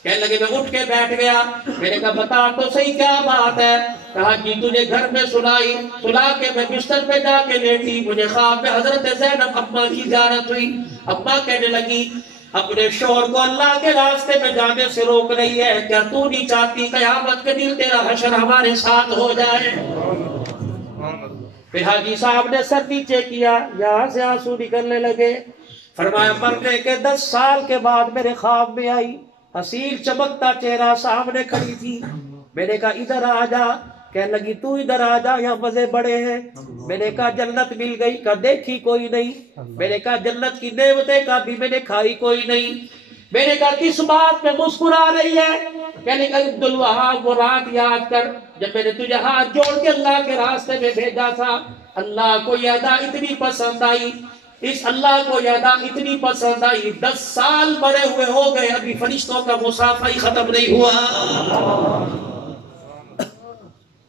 کہنے لگے میں اٹھ کے بیٹھ گیا، میں نے کہا بتا تو صحیح کیا بات ہے؟ کہا جی تجھے گھر میں سلائی، سلا کے میں بستر پہ جا کے لیٹی، مجھے خواب میں حضرت زینب اماں کی زیارت ہوئی، اماں کہنے لگی اپنے شوہر کو اللہ کے راستے میں جانے سے روک رہی ہے، کیا تو نہیں چاہتی قیامت کے دن تیرا حشر ہمارے ساتھ ہو جائے؟ پھر حاجی صاحب نے سر نیچے کیا، یہاں سے آنسو نکلنے لگے، فرمایا مرنے کے 10 سال کے بعد میرے خواب میں آئی، حسین چمکتا چہرہ سامنے کھڑی تھی. میں نے کہا ادھر آ جا. کہنے لگی تو ادھر آ جا، یہاں مزے بڑے ہیں. میں نے کہا جنت مل گئی؟ کہا دیکھی کوئی نہیں. میں نے کہا جنت کی نعمتیں؟ کہا بھی میں نے کھائی کوئی نہیں. میں نے کہا کس بات پہ مسکرا رہی ہے؟ کہنے لگا عبد الوہاب وہ رات یاد کر جب میں نے تجھے ہاتھ جوڑ کے اللہ کے راستے میں بھیجا تھا. اللہ کو یہ ادا اتنی پسند آئی، اس اللہ کو یہ ادا اتنی پسند آئی. 10 سال مرے ہوئے ہو گئے، ابھی فرشتوں کا مسافہ ہی ختم نہیں ہوا.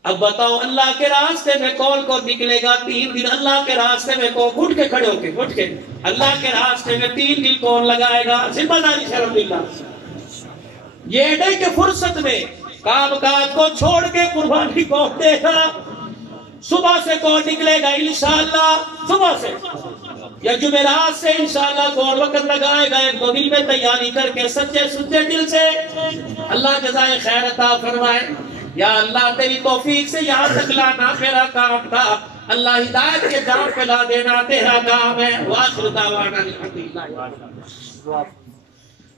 اب بتاؤ اللہ کے راستے میں کون کون نکلے گا 3 دن؟ اللہ کے راستے میں کون اٹھ کے کھڑے ہو کے اٹھ کے اللہ کے راستے میں 3 دن کون لگائے گا؟ ذمہ داری سے الحمدللہ. یہ نہیں کہ فرصت میں کام کاج کو چھوڑ کے قربانی کون دے گا؟ صبح سے کون نکلے گا انشاءاللہ؟ صبح سے یا جمعرات سے انشاءاللہ کون وقت لگائے گا 1-2 دن میں تیاری کر کے سچے سچے دل سے؟ اللہ جزائے خیر عطا فرمائے. یا اللہ تیری توفیق سے یہاں تک لانا میرا کام تھا، اللہ ہدایت کے جام پہ لا دینا تیرا کام ہے. وآخر دعوانا الحمدللہ.